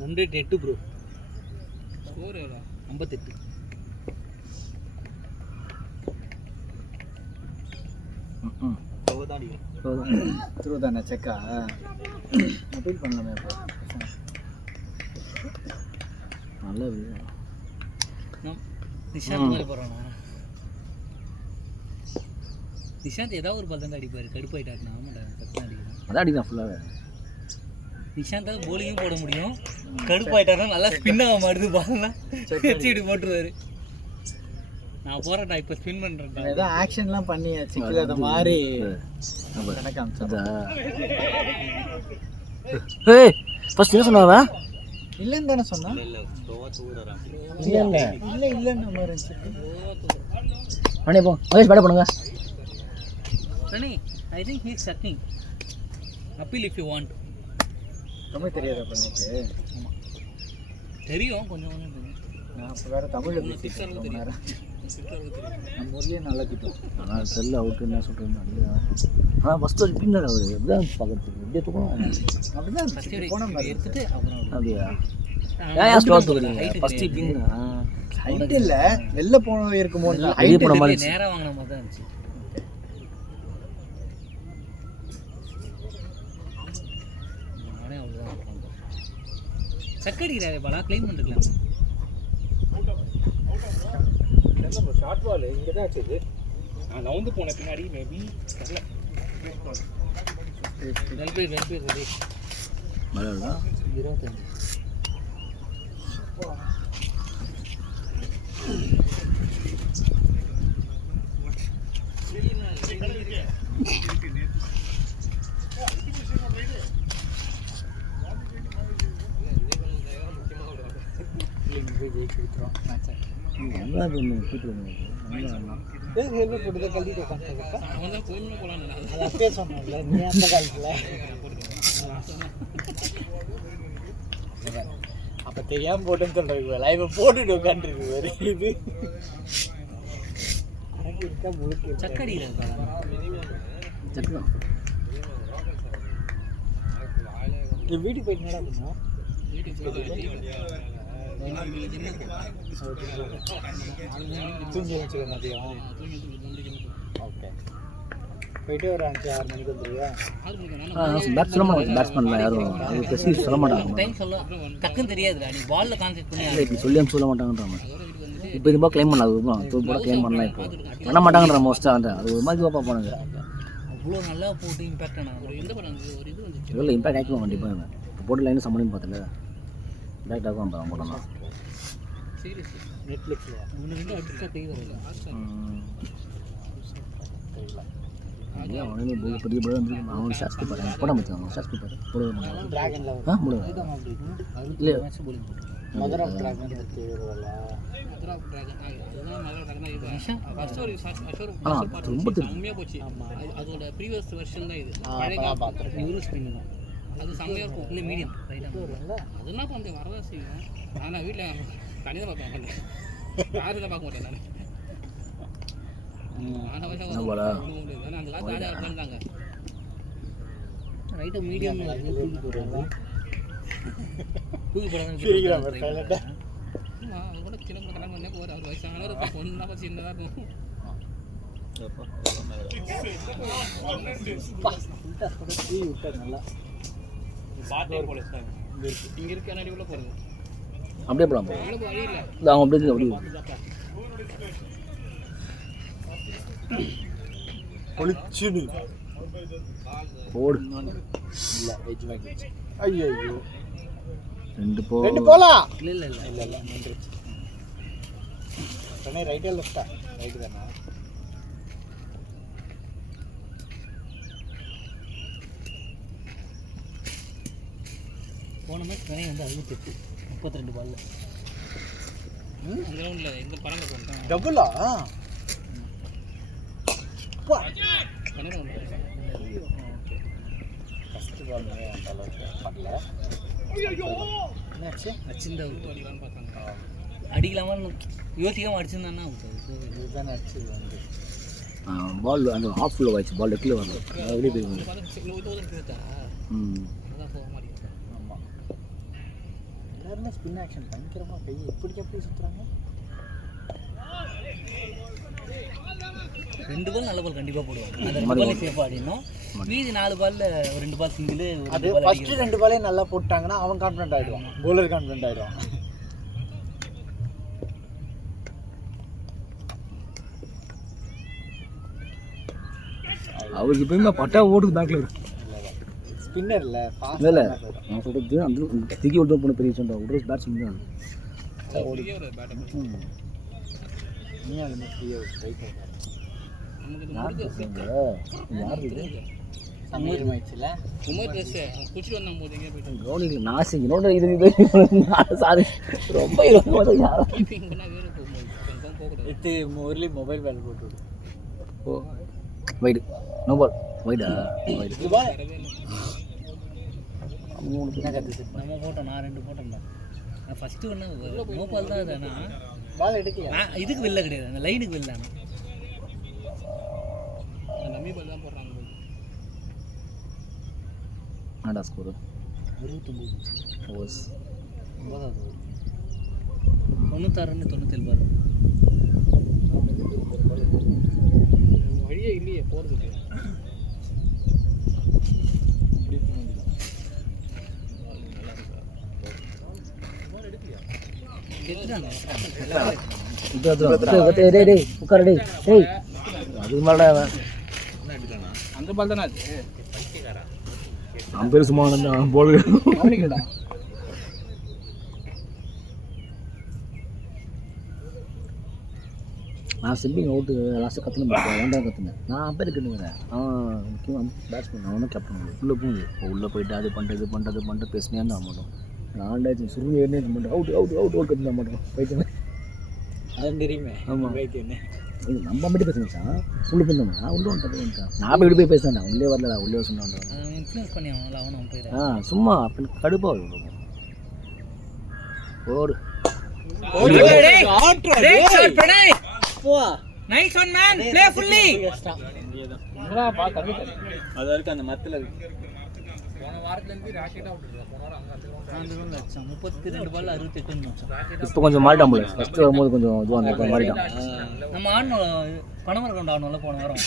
108 bro. Score எவ்வளோ? 58. த்ரூ தானே செக்கா? அப்பீல் பண்ணலாமே இப்போ. நல்ல நிஷாந்த் மாதிரி போகிறானா? நிஷாந்த் ஏதாவது ஒரு பால் தான் அடிப்பார். கடுப்பாயிட்டாருனா ஆமாடா கரெக்டாக அடிக்கணும். அதான் அடிதான் ஃபுல்லாகவே. நிஷாந்த் போலிங்கும் போட முடியும். கடுப்பாயிட்டாருனா நல்லா ஸ்பின் ஆக மாட்டுது பால்லாம். வச்சுட்டு போட்டுருவாரு. நான் போகிறேன்டா இப்போ ஸ்பின் பண்ணுறேன். ஏதோ ஆக்ஷன்லாம் பண்ணி சிக்கல அந்த மாதிரி எனக்கு அமிச்சா. ஏய் ஃபர்ஸ்ட் என்ன சொன்னாவ? இல்லைன்னு தானே சொன்னா? இல்லை ஸ்லோவாக தூங்குறான். இல்லைன்னு மாதிரி இருந்துச்சு. அண்ணே போ மகேஷ் பேட் பண்ணுங்க. Rani, I think he's sucking. Appeal if you want. Tamil தெரியாதா பண்ணிக்கு? ஆமாம் தெரியும் கொஞ்சம் கொஞ்சம் தெரியும். நான் இப்போ வேறு தமிழில் பேசிட்டேன் ரொம்ப நேரம். நம்ம ஊர்லேயே நல்லா கிட்டோம். ஆனால் செல் அவுட்டு என்ன சொல்கிறேன். ஆனால் ஃபஸ்ட்டு ஒரு பின்னர் அவர் எப்படிதான் பார்க்குறதுக்கு எப்படியே தூக்கணும். அப்படிதான் ஃபஸ்ட் போனோம் எடுத்துட்டு அப்புறம் அப்படியா? ஏன் ஸ்டோர் தூக்குறீங்க? ஃபஸ்ட்டு பின் ஹைட் இல்லை வெளில போன இருக்கும்போது வெளியே போன மாதிரி நேராக வாங்கின மாதிரி தான் இருந்துச்சு. நானே அவ்வளோதான் சக்கடிக்கிறாரே பாலா கிளைம் பண்ணிருக்கலாம். ஷார்ட் பால் இங்கே தான் வச்சது. நான் நவுந்து போன பின்னாடி மேபி தெரியல. வெல்பே சொல்லி மழை 25. ஹெல்மெட் போட்டு கழட்டிட்டு உட்காந்துருக்கா? அவன் தான் போகணும் போகலான்னு அது அப்பயே சொன்னாங்கல்ல நீ அந்த காலத்தில். அப்போ தெரியாமல் போட்டுன்னு சொல்கிறீங்க. லைவ் போட்டுட்டு உட்காந்துருக்கு வேறு இது அடங்கி இருக்கா முழுக்க சக்கடிக்கிறாரு செக்கு நீ வீட்டுக்கு போயிட்டு என்னடா பண்ணா? தூங்கி வச்சுக்க மதியம். ஓகே போயிட்டு ஒரு 5-6 மணிக்கு வந்துடுவியா? பேட் சொல்ல மாட்டாங்க. பேட்ஸ்மேன்லாம் யாரும் அது பேசி சொல்ல மாட்டாங்க. டைம் சொல்ல டக்குன்னு தெரியாதுடா. நீ பால்ல கான்சென்ட்ரேட் பண்ணி இல்லை இப்படி சொல்லி சொல்ல மாட்டாங்கன்றாங்க. இப்போ இது மாதிரி கிளைம் பண்ணலாம். தூக்கு போட கிளைம் பண்ணலாம். இப்போ பண்ண மாட்டாங்கன்ற மோஸ்ட்டாக வந்து அது ஒரு மாதிரி பார்ப்பா போனாங்க. அவ்வளோ நல்லா போட்டு இம்பாக்ட் ஆனாங்க. எந்த படம் ஒரு இது வந்துச்சு இவ்வளோ இம்பாக்ட் ஆகிக்கும் கண்டிப்பாக. இப்போ போட்டு லைன் சம்மந்தம் பார்த்தல இம்பாக்ட் ஆகும் அவங்க போடலாம். சீரியஸ் நெட்ஃப்ளிக்ஸில் ஒன்று ரெண்டு அடிச்சா கை வரல. ஐயா அவனே பெரிய படம் வந்துருக்கு. அவன் ஷார்ட்ஸ் போடுறேன் போட மாட்டாங்க. ஷார்ட்ஸ் போடுற போடுவேன். ட்ராகனில் ஆ போடுவேன். இல்லை மேட்ச் போலிங் போட்டு மதர் ஆஃப் ட்ராகன் எடுத்து வருவல. ரொம்ப செம்மையாக போச்சு. அதோட ப்ரீவியஸ் வெர்ஷன் தான் இது. பார்த்துருக்கேன். யூரோ ஸ்பின் தான். அது செம்மையாக இருக்கும். இல்லை மீடியம் ரைட்டாக அதெல்லாம் வந்து வரதான் செய்வேன். ஆனால் வீட்டில் தனியாக பார்க்க மாட்டேன். யாரும் தான் பார்க்க மாட்டேன் நான். அந்த காலத்து ஆடியா இருந்தாங்க. ரைட்டாக மீடியம் தூக்கி போடுறாங்க. தூக்கி போடாங்க. அது கூட சின்ன கல்யாணம் பண்ணே போகிற அவர் வயசானவர் பொண்ணு சின்னதாக இருக்கும். நல்லா பாட்டே போல இங்கே இருக்க நடிவுல போகிறது. அப்படியே போகலாம் bro. இல்லை அவன் அப்படியே அப்படியே பொழிச்சுடு போடு. இல்லை வெஜ் வாங்கிடுச்சு. ஐயோ 2 போலாம். இல்லை சென்னை ரைட்டா லெஃப்டா? ரைட்டு தானே. போன மேட்ச் பிரணை வந்து 68 32 பால்ல கிரவுண்டில் எங்கே பரங்க பண்ணிட்டேன் டபுளா? ஃபஸ்ட்டு பால் அந்த அளவுக்கு பண்ணல. என்னாச்சு? அடிச்சிருந்தா அடிக்கலான்னு பார்த்தாங்க. அடிக்கலாமான்னு யோசிக்காமல் அடிச்சிருந்தான்னா இதுதானே அடிச்சது வந்து பால் அந்த ஆஃப் ஃபுல்லாக ஆயிடுச்சு. பால் லெஃப்டில் வரல, வெளியே போயிருந்தது. ஆமாம். எல்லாருமே ஸ்பின் ஆக்ஷன் பயங்கரமாக கை எப்படி சுற்றுறாங்க. 2 பால் நல்ல பால் கண்டிப்பாக போடுவாங்க. அந்த 2 பால் சேஃபாக ஆடினோம். மீதி 4 பால்ல ஒரு 2 பால் சிங்கிள். அது ஃபஸ்ட்டு 2 பாலே நல்லா போட்டாங்கன்னா அவன் கான்ஃபிடென்ட் ஆகிடுவான், பவுலர் கான்ஃபிடென்ட் ஆகிடுவான். அவருக்கு எப்பயுமே பட்டா ஓடுது பேக்கில் ஸ்பின்னர் இல்லை இல்லை நான் சொல்கிறது அந்த திக்கி விட்டு போன பெரிய சொன்னா விட்றது பேட்ஸ்மேன் தான். கவுனியில் நாசி என்னோட இது சாரி ரொம்ப இது முரளி மொபைல் வேலை போட்டு ஓ வைடு நோ பால் வைடா வைடு நம்ம போட்டோம். நான் 2 போட்டோம்டா. ஃபஸ்ட்டு ஒன்று நோ பால் தான். அது ஆனால் பால் எடுக்கல. இதுக்கு வெளில கிடையாது, அந்த லைனுக்கு வெளில. நம்பி பால் தான் போடுறாங்க. என்னடா ஸ்கோரு? 29 ஓஸ் 9வது 96 ரன் 97 பால். வழியே இல்லையே போகிறதுக்கு. அதுக்கு மேலே அந்த பால் தானே அது. அம்பேர் சும்மா போல் நான் சிப்பிங் அவுட்டு லாஸ்ட்டு கற்றுனேன், வேண்டாம் கற்றுனேன். நான் அம்பேர் கட்டுங்கிறேன். முக்கியமாக பேட்ஸ்மேன் அவனும் கேப்டன். உள்ளே போகுது, உள்ளே போயிட்டு அது பண்ணிட்டு பேசினே இருந்தால் மாட்டோம். நான் சுருங்க ஏறினே மாட்டோம். அவுட் கற்றுனா மாட்டோம் போயிட்டு. அது தெரியுமே. ஆமாம் என்ன நம்ம மட்டும் பேசுனேன். உள்ளே போயிருந்தோம். நான் உள்ளே வந்துட்டேன். நான் போய் போய் பேசினேன். உள்ளே வரல, உள்ளே சொன்னான். இன்ஃப்ளூயன்ஸ் பண்ணி அவனும் போயிடுறேன். சும்மா அப்படி கடுப்பாக இருக்கும். ஓடு nice one man, play fully. அது வரைக்கும் அந்த மரத்தில் இருக்கு. போன வாரத்துலேருந்து ராக்கெட்டாக விட்டுருக்கோம். போன வாரம் அங்கே வச்சான் 32 பால் 68 வச்சான். இப்போ கொஞ்சம் மாறிட்டான் போல. ஃபஸ்ட்டு வரும்போது கொஞ்சம் இதுவாக மாறிட்டான். நம்ம ஆடணும் பணமர கிரவுண்ட் ஆடணும்ல போன வாரம்.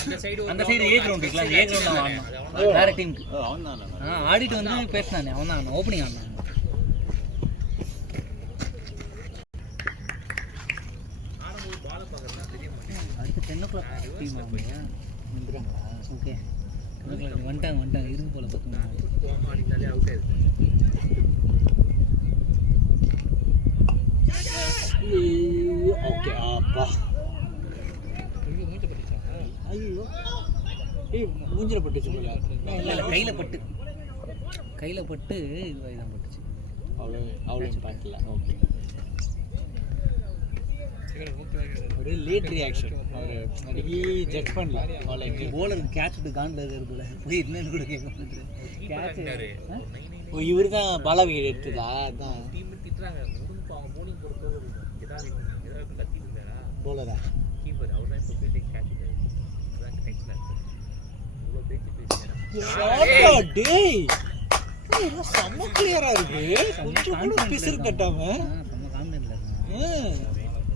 அந்த சைடு ஏ கிரவுண்ட் இருக்குல்ல, அந்த ஏ கிரவுண்ட் தான் ஆடணும் வேறு டீமுக்கு. ஆடிட்டு வந்து பேசினானே அவன் தான் ஓப்பனிங் ஆடினான். அடுத்து 10 o'clock டீம் ஆகுங்க வந்துடுறாங்களா? ஓகே வந்துட்டாங்க இருந்து போல ஓகே. அப்பா ஐயோ மூஞ்சில பட்டுச்சு போல. இல்லை கையில் பட்டு இதுவாக தான் பட்டுச்சு. அவ்வளோ இம்பாக்டில். ஓகே. ஒரு லேட் ரியாக்ஷன். ஒரு அடிக்கி ஜட்ஜ் பண்ணல. போலருக்கு கேட்ச் விட்டு காண்டில் இருக்கிறதுல போய் என்னன்னு கூட கேட்க மாட்டேன். கேட்ச் ஓ இவர் தான் பாலா விக்கெட் எடுத்ததா? அதான் போலரா செம்ம கிளியரா இருக்கு. கொஞ்சம் கூட பிசுறு கட்டாம, செம்ம கான்ஃபிடென்ட்ல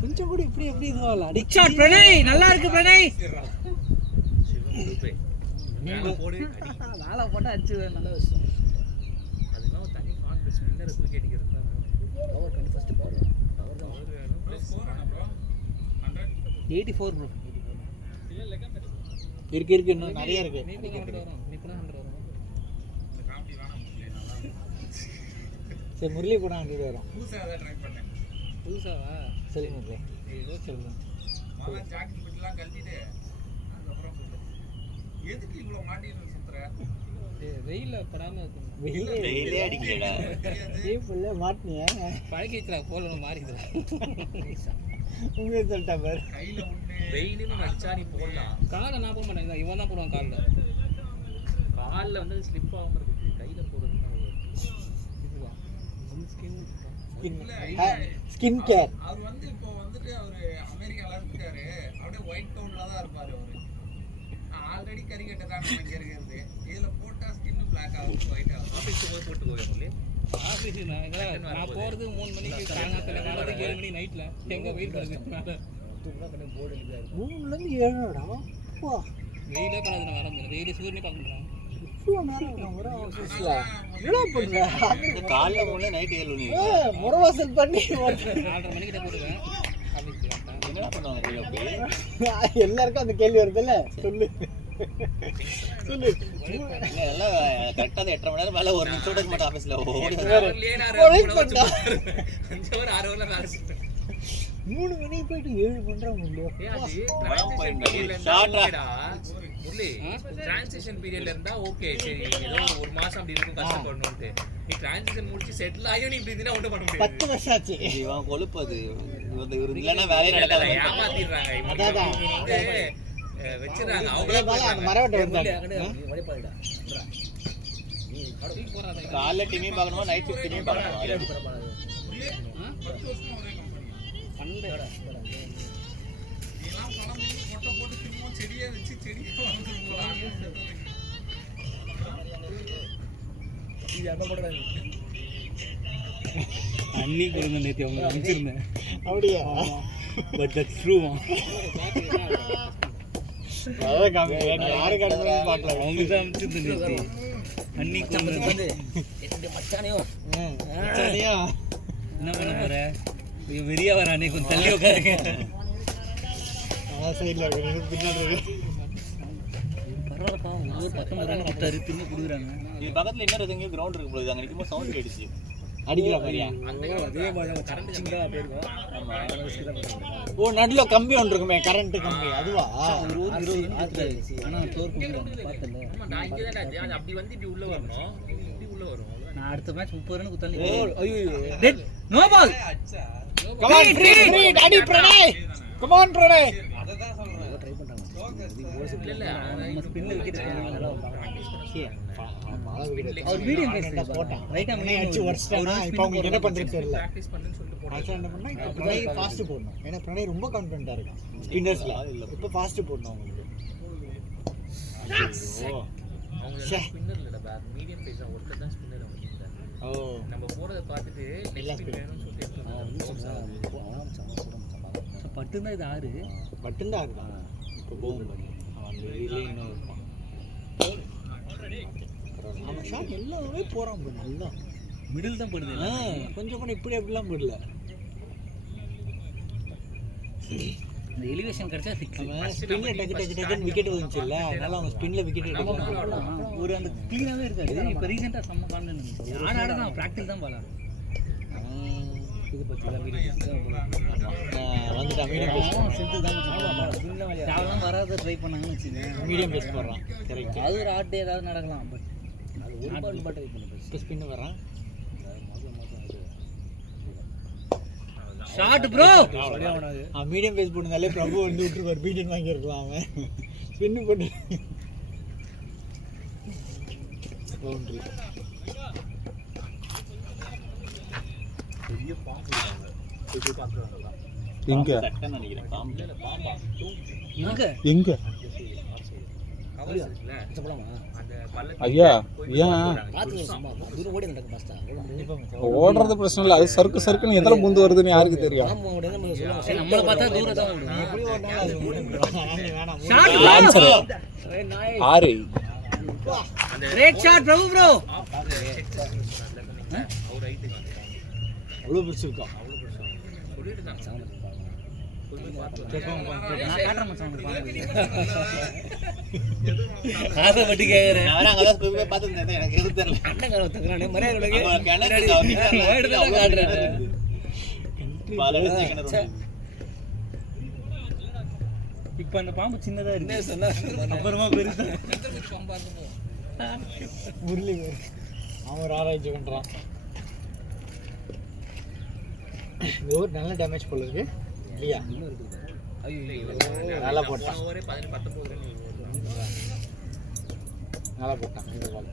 கொஞ்சம் கூட இப்படி எப்படி இதுவாகல. ஷாட் பிரணய், நல்லா இருக்கு பிரணய். நாளா போட்டா அடிச்சு நல்ல விஷயம். அதுதான் தனி கான்ஃபிடன்ஸ் ஸ்பின்னர் தூக்கி அடிக்கிறது தான். ஓவர் 20 பால் 84 ப்ரோ. இருக்கு இன்னும் நிறைய இருக்கு. சரி முரளி படம் 100 வரும். புதுசா அதை ட்ரை பண்ணேன். புதுசாவா? சரி முரளி. ஏதோ சொல்லுங்க. மகா ஜாக்கெட் பிட்லாம் கழட்டிட்டு அதுக்கப்புறம் சொல்லு. எதுக்கு இவ்வளோ மாட்டிட்டு சுத்துற? வெயில படாம இருக்கும். வெயிலே அடிக்கலடா. புள்ள மாட்டினியா? பழகிச்சா போல மாறிடுறா. உங்களே சொல்லிட்டா பாரு. கையில ஒண்ணு வெயிலுன்னு வச்சா நீ போடலாம். காலை நான் போட மாட்டேன். இவன் தான் போடுவான் காலில். காலில் வந்து ஸ்லிப் ஆகாம இருக்கு. கையில போடுறது இதுவா ஸ்கின் கேர். அவர் வந்து இப்போ வந்துட்டு அவரு அமெரிக்கால இருக்காரு. அப்படியே ஒயிட் டவுன்ல தான் இருப்பாரு அவரு. ஆல்ரெடி கறிக்கட்டை தான் நம்ம இங்க இருக்கிறது. இதுல போட்டா ஸ்கின் பிளாக் ஆகும், ஒயிட் ஆகும். ஆஃபீஸ் போட்டு போய் ஆஃபீஸ் நான் போகிறது 3 மணிக்கு சாயங்காலத்தில் வரது 7 மணி நைட்டில் எங்கே வெயில் படுது மேலே 3ல இருந்து 7 அப்பா வெயிலே பண்ணாது. நான் வர முடியல. வெயிலே சூரியனே பார்க்க முடியல. இவ்வளோ நேரம் நான் வர ஆஃபீஸில் என்ன பண்ணுறேன்? காலைல போல நைட் 7 மணி முறவாசல் பண்ணி 4:30 மணிக்கிட்ட போடுவேன் ஆஃபீஸ்க்கு. என்ன பண்ணுவாங்க அப்படி? எல்லாருக்கும் அந்த கேள்வி வருதுல்ல, சொல்லு சொல்லு. எல்லாம் கரெக்டாக 8:30 மணி நேரம் மேலே ஒரு நிமிஷம் கூட மாட்டேன் ஆஃபீஸில் ஓடி 3 மணிக்கு போயிட்டு 7 பண்றாங்க இல்லையா? டிரான்சிஷன் பீரியட்ல இருந்தா ஓகே, சரி ஏதோ ஒரு மாசம் அப்படி இருக்கும் கஷ்டப்படணும்ட்டு. நீ டிரான்சிஷன் முடிச்சு செட்டில் ஆகியும் நீ இப்படி இருந்தா ஒன்றும் பண்ண முடியாது. 10 வருஷம் ஆச்சு. இவன் கொழுப்பது இவர் இல்லைன்னா வேலையே நடக்காது. ஏமாத்திடுறாங்க அதான் வந்து வச்சிடறாங்க. அவங்களே மேல அந்த மரவட்டை வந்தாங்க. காலைல டீமையும் பார்க்கணுமா நைட் ஷிஃப்ட் டீமையும் பார்க்கணுமா? 10 வருஷம் ஒரே கம்பெனி. இதெல்லாம் பணம் பண்ணி கொட்டை போட்டு திரும்ப செடியை வச்சு செடியை வளர்ந்துருக்கலாம். இது அந்த கூட அன்னி கொடுங்க நேற்று அவங்க அனுப்பிச்சிருந்தேன். அப்படியா? பட் தட்ஸ் ட்ரூவா. அதான் காமிக்கிறேன். யாரு கடமையும் பார்க்கல. அவங்க தான் அனுப்பிச்சிருந்தேன் நேற்று. அன்னி கொடுங்க மச்சானியா என்ன பண்ண போற? வெறியா வர அன்னைக்கு கொஞ்சம் தள்ளி உட்காருங்க. சைடில் இருக்கு, பின்னாடி இருக்கு. பரவாயில்லப்பா, ஒரு 19 ரன் கொடுத்தாரு, திரும்ப கொடுக்குறாங்க. இது பக்கத்துல இன்னொரு எங்கேயும் கிரவுண்ட் இருக்கு போகுது. அங்கே நிற்கும்போது சவுண்ட் கேட்டுச்சு. அடிக்கிறா மாதிரியா? அதே மாதிரி கரண்ட் போயிருக்கோம். ஓ, நடுவில் கம்பி ஒன்று இருக்குமே, கரண்ட் கம்பி, அதுவா? ஒரு 20 ரன் கொடுத்தாரு. ஆனால் டோர் கொடுக்குறாங்க பார்த்தல. நான் இங்கே தான் அப்படி வந்து இப்படி உள்ள வரணும், இப்படி உள்ள வரும். நான் அடுத்த மேட்ச் 30 ரன் கொடுத்தாலும் dead no ball. Come on free daddy Pranay, come on Pranay. அததான் சொல்றேன். ட்ரை பண்றாங்க. இல்ல நம்ம ஸ்பின்ல விக்கெட் நல்லா அவர் அவர் மீடியம் பேஸ் போட்டான். ரைட்டா அவனே அடிச்சு உடைச்சிட்டானா, இப்போ அவங்களுக்கு என்ன பண்றது தெரியல. ப்ராக்டிஸ் பண்ணுன்னு சொல்லிட்டு போடுறாங்க. ஆக்சுவலாக என்ன பண்ணா, இப்போ பிரணய் ஃபாஸ்ட் போடணும். ஏன்னா பிரணய் ரொம்ப கான்ஃபிடென்ட்டா இருக்கான் ஸ்பின்னர்ஸ்ல. இப்போ ஃபாஸ்ட் போடணும் அவங்களுக்கு. அவங்க ஸ்பின்னர் இல்ல பேக் மீடியம் பேஸ் தான், ஒருத்தர் தான் ஸ்பின்னர் அவங்க. ஓ, நம்ம போறத பார்த்துட்டு நெக்ஸ்ட் ஸ்பின் வேணும்னு சொல்லிட்டு பட்டு தான் இது 6 மட்டும்தான் இருக்கான். இப்போ போகும் பாரு, அவன் அந்த இதுலேயே இன்னும் இருப்பான். அவன் ஷாட் எல்லாமே போகிறான் பாரு, நல்லா மிடில் தான் படுது. கொஞ்சம் கூட இப்படி அப்படிலாம் போடல. இந்த எலிவேஷன் கிடைச்சா 6. அவன் ஸ்பின்ல டக்கு டக்கு டக்குன்னு விக்கெட் வந்துச்சு இல்லை, அதனால அவன் ஸ்பின்ல விக்கெட் எடுக்கலாம். ஒரு அந்த க்ளீனாவே இருக்காது. இப்போ ரீசெண்டா செம்ம கான்ஃபிடன்ட். ஆட தான் பிராக்டிஸ் தான் பாலாம். இது பத்தில மீடியம் வந்துட்டான் மீடியம் பேஸ் போடுறான். செத்து தான் யாரெல்லாம் வராத ட்ரை பண்ணாங்கன்னு வச்சுக்கோங்க. மீடியம் பேஸ் போடுறான். கரெக்ட். அது ஒரு ஆட் ஏதாவது நடக்கலாம். பட் அது ஒரு பால் மட்டும் ட்ரை பண்ணு. இப்போ ஸ்பின் வரான். Shot bro. மீடியம் பேஸ் போடுறதாலே பிரபு வந்து விட்டுருவார். பீட்டன் வாங்கியிருக்கலாம் அவன். ஸ்பின் போட்டு பவுண்டரி. எங்க சட்டம் நினைக்கிறேன். பாம்பு இல்ல பாம்பா எங்க எங்க கவர்ஸ் இருக்குல்ல போலாமா? அந்த பள்ளத்துல ஐயா ஏன் பாத்து சும்மா தூரம் ஓடி நடக்க பாஸ்டா. ஓடுறது பிரச்சனை இல்லை, அது சறுக்கு சறுக்குன்னு எதில் முந்து வருதுன்னு யாருக்கு தெரியும்? நம்மள பார்த்தா தூரம் தான் ஓடும். எப்படி ஓடினாலும் அது வேணாம். ஆன்சர் 6. கிரேட் ஷாட் பிரபு ப்ரோ. அவர் ரைட் அவ்வளோ பிடிச்சிருக்கோம். சொல்லிட்டு தான் நான் காட்டுறேன் மச்சான் உங்களுக்கு ஆசைப்பட்டு கேட்குறேன். நான் அங்கே தான் போய் பார்த்துருந்தேன், எனக்கு எதுவும் தெரியல. அண்ணன் காலம் தக்குறானே மரியாதை உனக்கு. இப்ப அந்த பாம்பு சின்னதா இருக்கு, அப்புறமா பெருசா முரளி அவன் ஒரு ஆராய்ச்சி பண்ணுறான். ஒரு நல்ல டேமேஜ் போல இருக்கு இல்லையா? நல்லா போட்டான், நல்லா போட்டான். இந்த பால்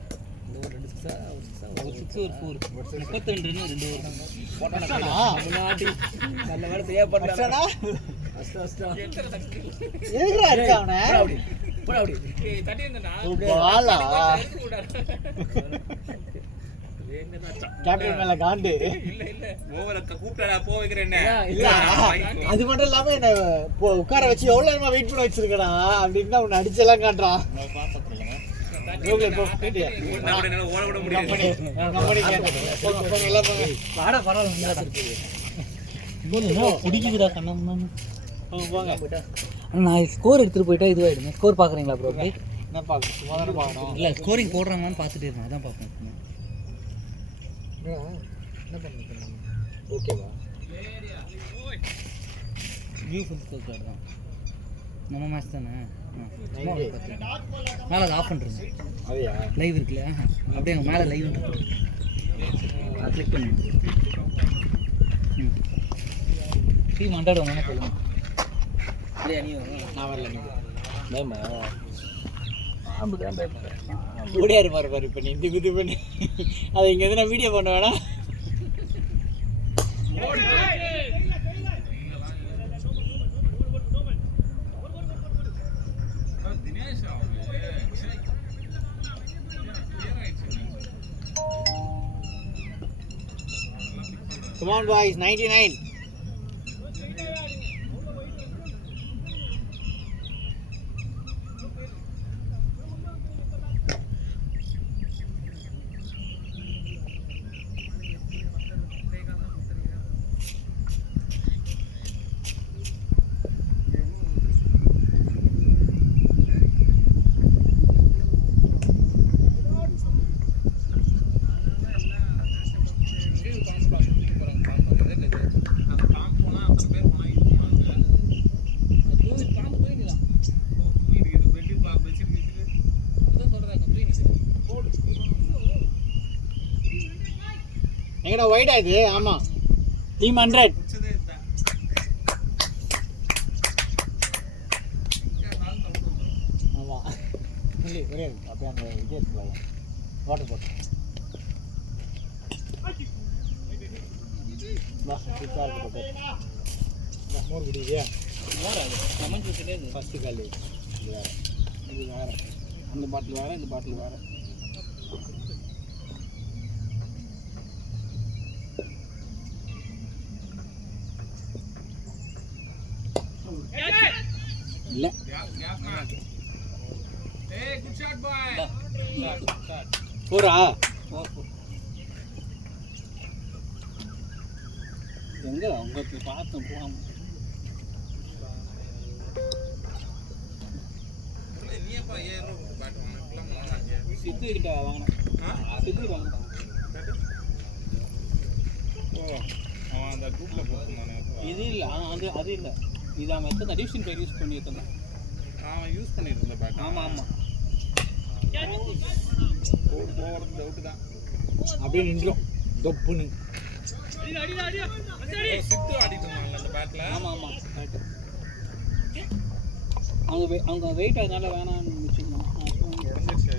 ஒரு 6 ஒரு 4 32 ரன் 2 ஓவர் முன்னாடி நல்ல வேலை செய்ய பண்ணா எதுக்குடா அடிச்சா அவனை? போடா அப்படி பாலா கேப்டன் மேல காண்டு இல்ல. அது மட்டும் இல்லாம என்ன உட்கார வச்சு எவ்வளவு நேரமா வெயிட் பண்ண வச்சிருக்கடா அப்படின்னு அவனை அடிச்செல்லாம் காட்டுறான். வாடா பரவாயில்ல பிடிக்குதுடா கண்ணம். நான் ஸ்கோர் எடுத்துட்டு போயிட்டா இதுவாயிடுங்க. ஸ்கோர் பாக்குறீங்களா ப்ரோ? என்ன பார்க்கணும், சும்மா தானே பார்க்கணும். இல்லை ஸ்கோரிங் போடுறாங்கன்னு பார்த்துட்டு இருக்கேன், அதான் பார்ப்பேன். என்ன பண்ணிட்டு ஓகேவா? வியூ ஃபுல் ஸ்கோர் கார்டு தான் நம்ம மேட்ச் தானே. மேலே அதை ஆஃப் பண்ணுறேங்க. அதையா லைவ் இருக்குல்ல, அப்படியே அங்கே மேலே லைவ் இருக்கு, அதை கிளிக் பண்ணி டீம் 100 வந்தானே சொல்லுங்க. அப்படியே நீ நான் வரல, நீ பயமா கூடியா இருப்பாரு பாரு. இப்போ நீ இந்த குதி பண்ணி அதை இங்கே எதுனா வீடியோ பண்ண வேணாம். Come on boys, 99. எங்கடா வைடா இது? ஆமா டீம் 100. ஆமா இல்லை ஒரே அப்படியே அந்த இது எடுத்துக்கலாம், வாட்டர் பாட்டில். மோர் குடிக்கிறியா? ஃபஸ்ட்டு கால் இது வேறு, இது வேறு, அந்த பாட்டில் வேறு, இந்த பாட்டில் வேறு. இல்லை போரா எங்க உங்களுக்கு பார்த்தோம் போகாம சித்து கிட்ட வாங்கினேன். சித்து வாங்கினேன். இது இல்லை, அது இல்லை, இது அவன் எத்தனை அடிஷன் பேர் யூஸ் பண்ணி எத்தனை அவன் யூஸ் பண்ணியிருந்த பேட். ஆமாம் ஆமாம் போகிறது டவுட்டு தான். அப்படியே நின்றோம் தொப்புன்னு. சித்து ஆடிட்டு இருந்தாங்க அந்த பேட்டில். ஆமாம் ஆமாம் கரெக்டு. அவங்க வெயிட் அதனால வேணான்னு வச்சுக்கணும். உடஞ்சிருச்சு.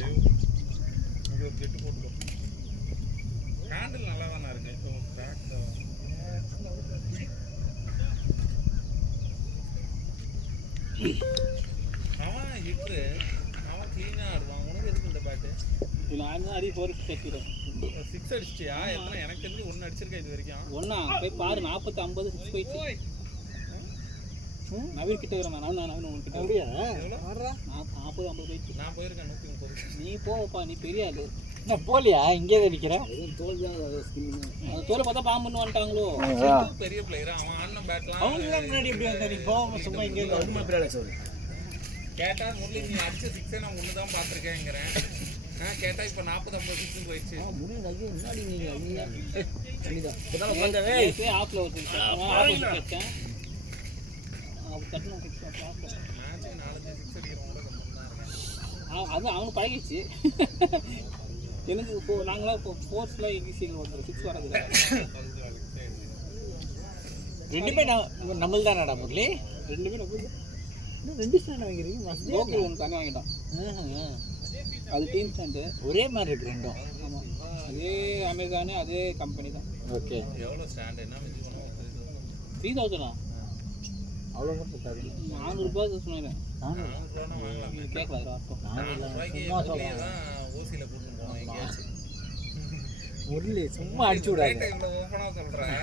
அது ஒரு ஜெட்டு போட்டுக்கோ. ஹேண்டில் நல்லா தானே இருக்கு. பேக் அவன் ஹிட்ரு, அவன் க்ளீனாக ஆடுவான். உனக்கு எதுக்கு இந்த பேட்டு? இல்லை நான் தான் அடி 4 கட்டிடுறேன். 6 அடிச்சிட்டியா? எத்தனை? எனக்கு தெரிஞ்சு 1 அடிச்சிருக்கேன் இது வரைக்கும். ஒன்றா போய் பாரு, 40 50 6 போயிடுச்சு. நவீன் கிட்ட வரேன் நான் உங்ககிட்ட. அப்படியா? 40 50 போயிடுச்சு. நான் போயிருக்கேன் 130. நீ போவப்பா, நீ பெரிய ஆளு. என்ன போலியா இங்கே தான் நிற்கிறேன் அந்த தோலை பார்த்தா பாம்புன்னு வந்துட்டாங்களோ. பெரிய பிளேயர் அவன் ஆடின பேட்லாம் அவங்க முன்னாடி எப்படி வந்தா நீ போகாம சும்மா இங்கே கேட்டா முரளி நீ அடிச்ச சிக்ஸை நான் ஒன்று தான் பார்த்துருக்கேங்கிறேன். கேட்டா இப்போ 40-50 சிக்ஸ் போயிடுச்சு. ஆஃப்ல ஒரு வச்சேன் தட்டணும் மேட்ச்சுக்கு 4-5 சிக்ஸ் அடிக்கிறவங்க ரொம்ப தான் இருக்கேன். அது அவனுக்கு பழகிடுச்சு. எனக்கு இப்போ நாங்களாம் இப்போ ஸ்போர்ட்ஸில் ஈஸியாக வந்துடும் 6 வரதில்லை. ரெண்டுமே நம்மள் தானடா முரளி? ரெண்டுமே நம்ம 2 ஸ்டாண்ட் வாங்கிறீங்க. லோக்கல் ஒன்று தனியாக வாங்கிட்டான். அது டீம் ஸ்டாண்டு ஒரே மாதிரி இருக்கு ரெண்டும். ஆமாம், அதே அமேசானு அதே கம்பெனி தான். ஓகே, எவ்வளோ ஸ்டாண்டு என்ன மிஸ் பண்ணுவோம்? 3000 அவ்வளோ மட்டும் சார். 400 ரூபாய் சொன்னேன். 400 வாங்கலாம். நீங்கள் கேட்கல அர்த்தம். 400 ரூபாய்க்கு தான் ஓசியில் கூட்டிட்டு போவோம் எங்கேயாச்சும். முரளி சும்மா அடிச்சு விடாது. ரேட்டை இவ்வளோ ஓப்பனாக சொல்கிறேன்.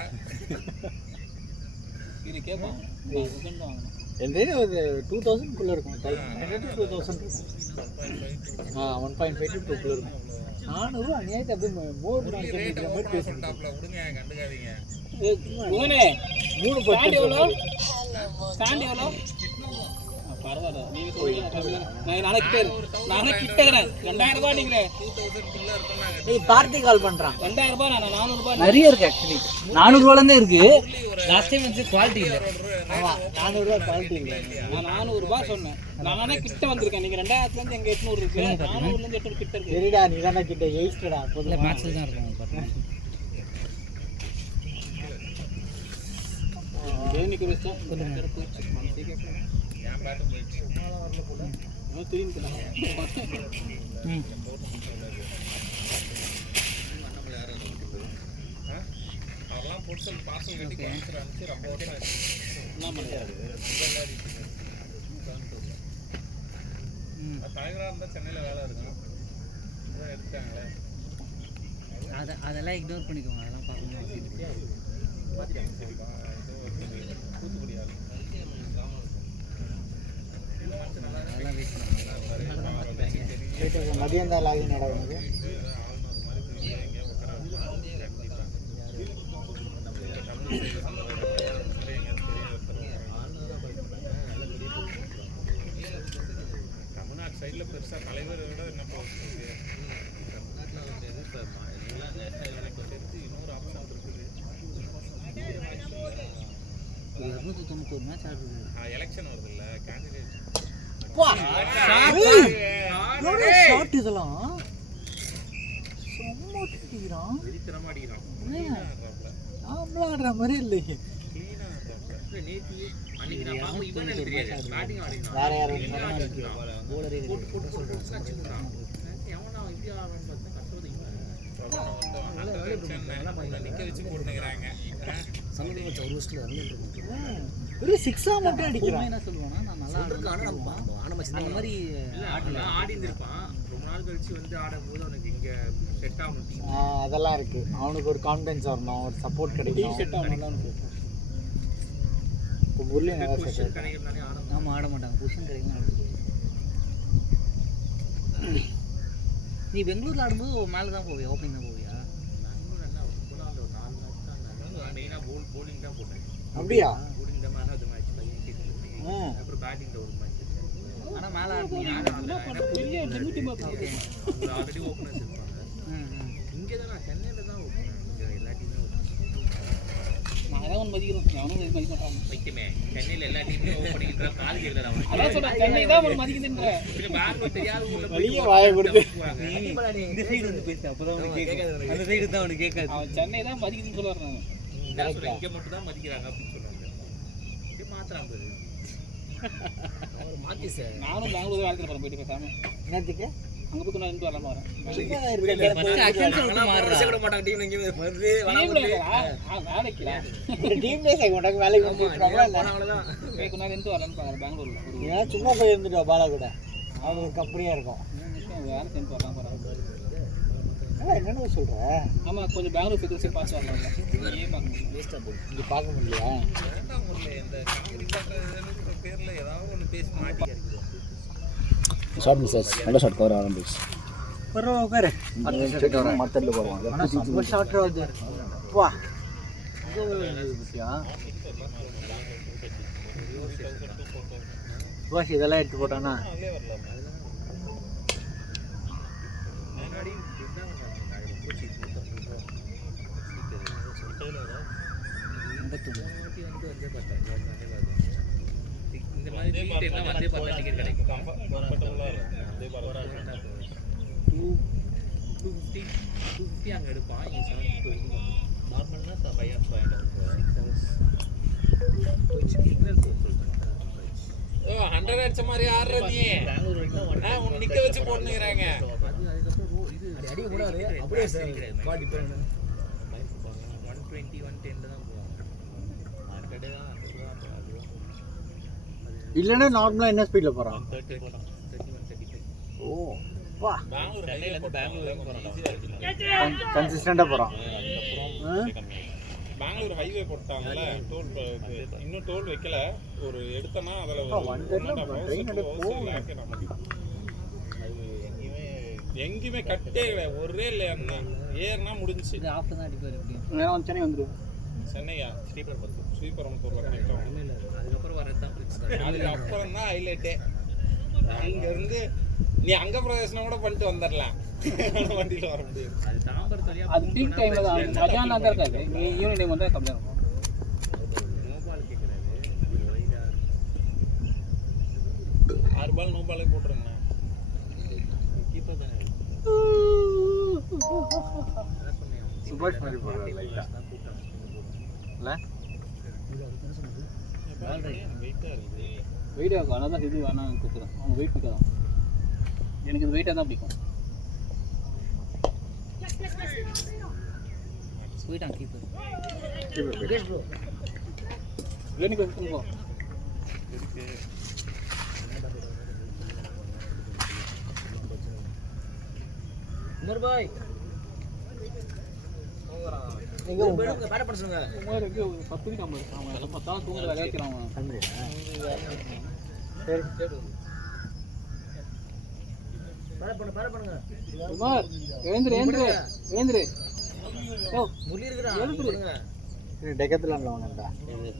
இது கேட்பான் தான் வாங்கணும். என் ரேட் ஒரு 2000 இருக்கும். 2000 இருக்கும். 1.5 to 2 இருக்கும். 400 அநியாயத்தை அப்படியே மோர் ரேட்டை ஓப்பனாக சொல்லிட்டாப்ல விடுங்க, கண்டுக்காதீங்க. மோனே 3 ஸ்டாண்ட் எவ்வளோ? ஸ்டாண்ட் எவ்வளோ? பரவாயில்ல, நீங்கள் சொல்லுங்க. நானே கிட்ட இருக்கிறேன். 2000 ரூபாய் நீங்களே 2000 குள்ள இருக்குன்னாங்க. நீ பார்ட்டி கால் பண்றான். 2000 ரூபாய் நான் 400 ரூபாய் நிறைய இருக்கு ஆக்சுவலி. 400 ரூபாயிலேருந்தே இருக்கு. லாஸ்ட் டைம் வந்து குவாலிட்டி இல்லை. ஆமா, 400 ரூபாய் குவாலிட்டி இல்லை. நான் 400 ரூபாய் சொன்னேன். நானே கிட்ட வந்திருக்கேன். நீங்கள் 2000லேருந்து எங்கள் 800 இருக்கு. 400லேருந்து 800 கிட்ட இருக்கு. சரிடா, நீ தானே கிட்ட எயிஸ்டடா. இல்லை மேட்ச்சில் தான் இருக்கும் பார்த்தீங்கன்னா. தேனிக்கு ஒரு விஷயம் மனசே கேட்கல. என் பேட்டும் போயிடுச்சு. திரும்பி அவெல்லாம் பொருட்கள் பார்சல் கட்டி கோயம்புத்தூர் அனுப்பிச்சு ரொம்ப வருஷம் ஆச்சு. என்ன பண்ணுறது? தலைவராக இருந்தால் சென்னையில் வேலை இருக்கும். அதான் எடுத்தாங்களே. அதெல்லாம் இக்னோர் பண்ணிக்கோங்க. அதெல்லாம் பார்க்கணும். தூத்துக்குடி ஆள் அதெல்லாம் வெயிட் பண்ணுங்க. மதியம் தான் லாகின் நடக்குது. தமிழ்நாட்டு சைடில் பெருசாக தலைவர் விட என்ன போகுது? இன்னொரு ஆப்ஷன் இருக்குது. 291 மேட்ச் ஆடுறது. எலெக்ஷன் வருது இல்லை, கேண்டிடேட் ஷாட் இதெல்லாம் சும்மா அடிக்கிறான். வெறித்தனமாக அடிக்கிறான். நாமளா ஆடுற மாதிரி இல்லையே. வேற யாரும் நிக்க வச்சு போட்டுக்கிறாங்க. ஒரு 6 மட்டும் அடிக்கிறான். என்ன சொல்லுவானா, நான் நல்லா அந்த மாதிரி ஆடி இருந்திருப்பான். ரொம்ப நாள் கழிச்சு வந்து ஆடும்போது அவனுக்கு இங்க செட் ஆகும். அதெல்லாம் இருக்கு. அவனுக்கு ஒரு கான்ஃபிடன்ஸ் வரணும், ஒரு சப்போர்ட் கிடைக்கும். செட் ஆகலாம். இப்போ முரளி நல்லா செட் கிடைக்கிறதுனாலே ஆடும். ஆமாம் ஆட மாட்டாங்க. பொசிஷன் கிடைக்கலாம். நீ பெங்களூரில் ஆடும்போது மேலே தான் போவியா, ஓப்பனிங் தான் போவியா? பெங்களூர் என்ன ஒரு 4 மேட்ச் தான். மெயினாக போலிங் தான் போட்டேன். அப்படியா? போலிங் தான் மேன் ஆஃப் த மேட்ச். அப்புறம் பேட்டிங்கில் ஒரு மேட்ச். ஆனால் மேலே ஆடுறீங்க. ஆல்ரெடி ஓப்பனர்ஸ் இருப்பாங்க. இங்கே தான் நான் சென்னையில் தான் ஓப்பனர். இங்கே எல்லா டீமும் நான் ஏதாவது ஒன்று மதிக்கிறோம். அவனும் மதிக்க மாட்டாங்க. வைக்கமே சென்னையில் எல்லா டீமும் ஓப்பனிங்கிற கால் கேட்கல. அவன் அதான் சொல்கிறேன், சென்னை தான் ஒரு மதிக்குதுன்ற. பெங்களூர் தெரியாத வெளியே வாயை கொடுத்து இந்த சைடு வந்து பேசு, அப்போதான் உனக்கு கேட்காது. அந்த சைடு தான் அவனுக்கு கேட்காது. அவன் சென்னை தான் மதிக்குதுன்னு சொல்லுவார். நான் இங்கே மட்டும் தான் மதிக்கிறாங்க அப்படின்னு சொல்லுவாங்க. இப்படி மாத்திரம் போகுது. மாற்றி சார் நானும் பெங்களூர் வேலை போகிறேன். போயிட்டு பேசாம என்னத்துக்கு அங்கே போய் நான் இருந்து வரலாமா வரேன். வேலைக்கலாம் டீம்லேயே சேர்க்க மாட்டாங்க, வேலைக்கு வந்து கொஞ்ச நேரம் இருந்து வரலான்னு பார்க்குறேன். பெங்களூரில் ஏன்னா சும்மா போய் இருந்துட்டோம் பாலா கூட. அது ஒரு கம்பெனியாக இருக்கும். வேலை செஞ்சு வரலாம் போகிறேன். என்னென்ன சொல்ற? ஆமாம், கொஞ்சம் பெங்களூர் ஃபிகர்ஸே பார்த்து வரலாம். ஏன் பார்க்க முடியும்? வேஸ்ட்டாக போகுது. இங்கே பார்க்க முடியலையா? வேண்டாம் முரளி, இந்த காமெடி பார்க்குற பேரில் ஏதாவது ஒன்று பேசி மாட்டி ஷார்ட் மிஸ்ஸஸ் நல்ல ஷார்ட் கவர் ஆரம்பிச்சு. உட்காரு மத்தடில் போடுவாங்க. ரொம்ப ஷார்ட் ஆகுது வா வாஷ் இதெல்லாம் எடுத்து போட்டானா இந்த மாதிரி சீட் எல்லாம் வந்தே பார்த்தா டிக்கெட் கிடைக்கும். 250 அங்கே எடுப்பான். இங்கே 750 நார்மல்னா 5 hours 6 hours. 100 அடிச்ச மாதிரி ஆடுற நீ பெங்களூர் வரைக்கும் உன் நிக்க வச்சு போட்டுக்கிறாங்க. அதுக்கப்புறம் இது அடி கூடாது அப்படியே சார் பாடி போறாங்க. 120 110 தான் போவாங்க. மார்க்கெட்டே தான் இல்லைன்னா நார்மலாக என்ன ஸ்பீடில் போகிறான் 130 போறான் 31 35. ஓ வா பெங்களூர் சென்னையில இருந்து பெங்களூர் வரைக்கும் போறான். கன்சிஸ்டண்டாக போகிறான் பெங்களூர் ஹைவே போட்டாங்கல்ல டோல் இன்னும் டோல் வைக்கல. ஒரு எடுத்தனா அதுல எங்கேயுமே கட்டே கிடையாது. ஒரே லேன் ஏர்னா முடிஞ்சிச்சு. இது ஆஃப் தான் அடிப்பாரு எப்படி நேரம் சென்னை வந்துடும் சென்னையா ஸ்லீப்பர் பஸ். ஸ்ரீபெரும்புத்தூர்ல கனெக்ட் ஆகும். இல்ல அதுக்கப்புறம் வரது தான் பிரச்சனை. அதுக்கு அப்புறம் தான் ஹைலைட்டே. அங்க இருந்து நீ அங்க பிரதேசம் கூட பண்ணிட்டு வந்துடலாம். வண்டியில வர முடியாது. அது தாம்பரம் வழியா அது பீக் டைமில் தான் மத்தியானம் தான் இருக்காது ஈவினிங் டைம் வந்து கம்மியாக இருக்கும் மோபால் கேட்குறாரு. இது வைடா 6 பால் 9 பாலே போட்டுருங்க. கீப்பர் தானே சுபாஷ் மாதிரி போடுறாரு லைட்டாக இல்லை வெயிட்டா இருக்குது. வெயிட் ஆகும் ஆனால் தான் இது வேணாம் கொடுக்குறேன் அவங்க வெயிட் பிடிக்காதான் எனக்கு இது வெயிட்டாக தான் பிடிக்கும் போயிட்டான் கீப்பர். வேணுக்கு வந்து போ உமர் பாய் எங்கே பேட் பண்ண சொல்லுங்க. உமர் எங்கே ஒரு 10 மணிக்கு ஐம்பது அவன் எல்லாம் 10 நாள் தூங்குற வேலையாக இருக்கிறான் சரி பேட் பண்ணுங்க. உமர் எழுந்துரு எழுந்துரு எழுந்துரு ஓ முரளி இருக்குடா. எழுந்துரு டெக்கத்துலாம்ல வாங்கடா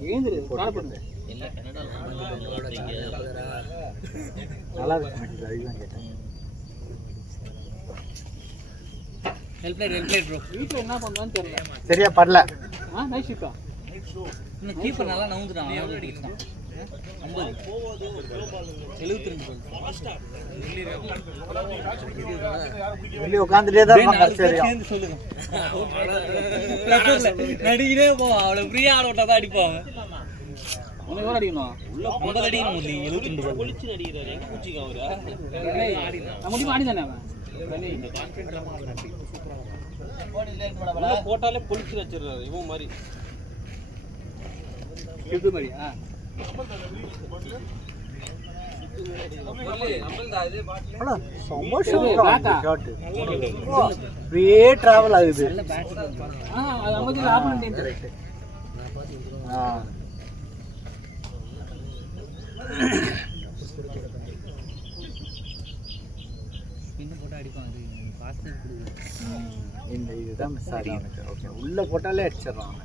எழுந்துரு கால் பண்ணு இல்ல கனடால நல்லா இருக்கு அதுதான் கேட்டேன் ஹெல்ப் லைட் ப்ரோ. வீட்டில் என்ன பண்ணுவான்னு தெரியல சரியா படல நைட் ஷிஃப்டா இன்னும் கீப்பர் நல்லா நவுந்துறான். எவ்வளோ அடிக்கிறான் 50 72 வெளியே உட்காந்துட்டே தான் இருப்பாங்க சரியா சேர்ந்து சொல்லுங்க. நடிக்கிறே போ அவளை ஃப்ரீயா ஆட விட்டா தான் அடிப்பாங்க. உனக்கு எவ்வளோ அடிக்கணும் 50 அடிக்கணும் முரளி. 72 பொலிச்சு நடிக்கிறாரு. எங்க பூச்சிங்க அவரு முடிவு ஆடி தானே அவன் உள்ள போட்டாலே பொலிச்சு வச்சிடுறாரு இவன் மாதிரி. இது மாதிரியா டிராவல் ஆகுது நல்ல பேட் அது அமைச்சர் ஆஃப் பண்ணிட்டேன் பின்ன போட்டு அடிப்பான். அது பாஸ்ட் கொடுக்குது. இந்த இதுதான் மிஸ் ஆகுது அவனுக்கு ஓகே உள்ள போட்டாலே அடிச்சிடறான்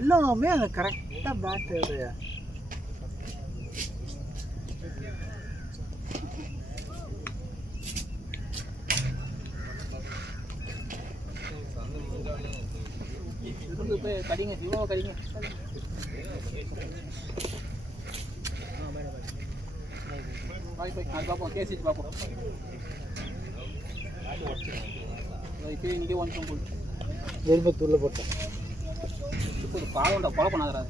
எல்லாமே அந்த கரெக்டாக பேட்டு கடிங்க இவ்வளோ கடிங்க அது பார்ப்போம் கேசிட்டு பார்ப்போம் இப்போ இங்கே ஒன் போட்டு எரும்பத்தூரில் போட்டேன் பாவண்டா கொலை பண்ணாதரா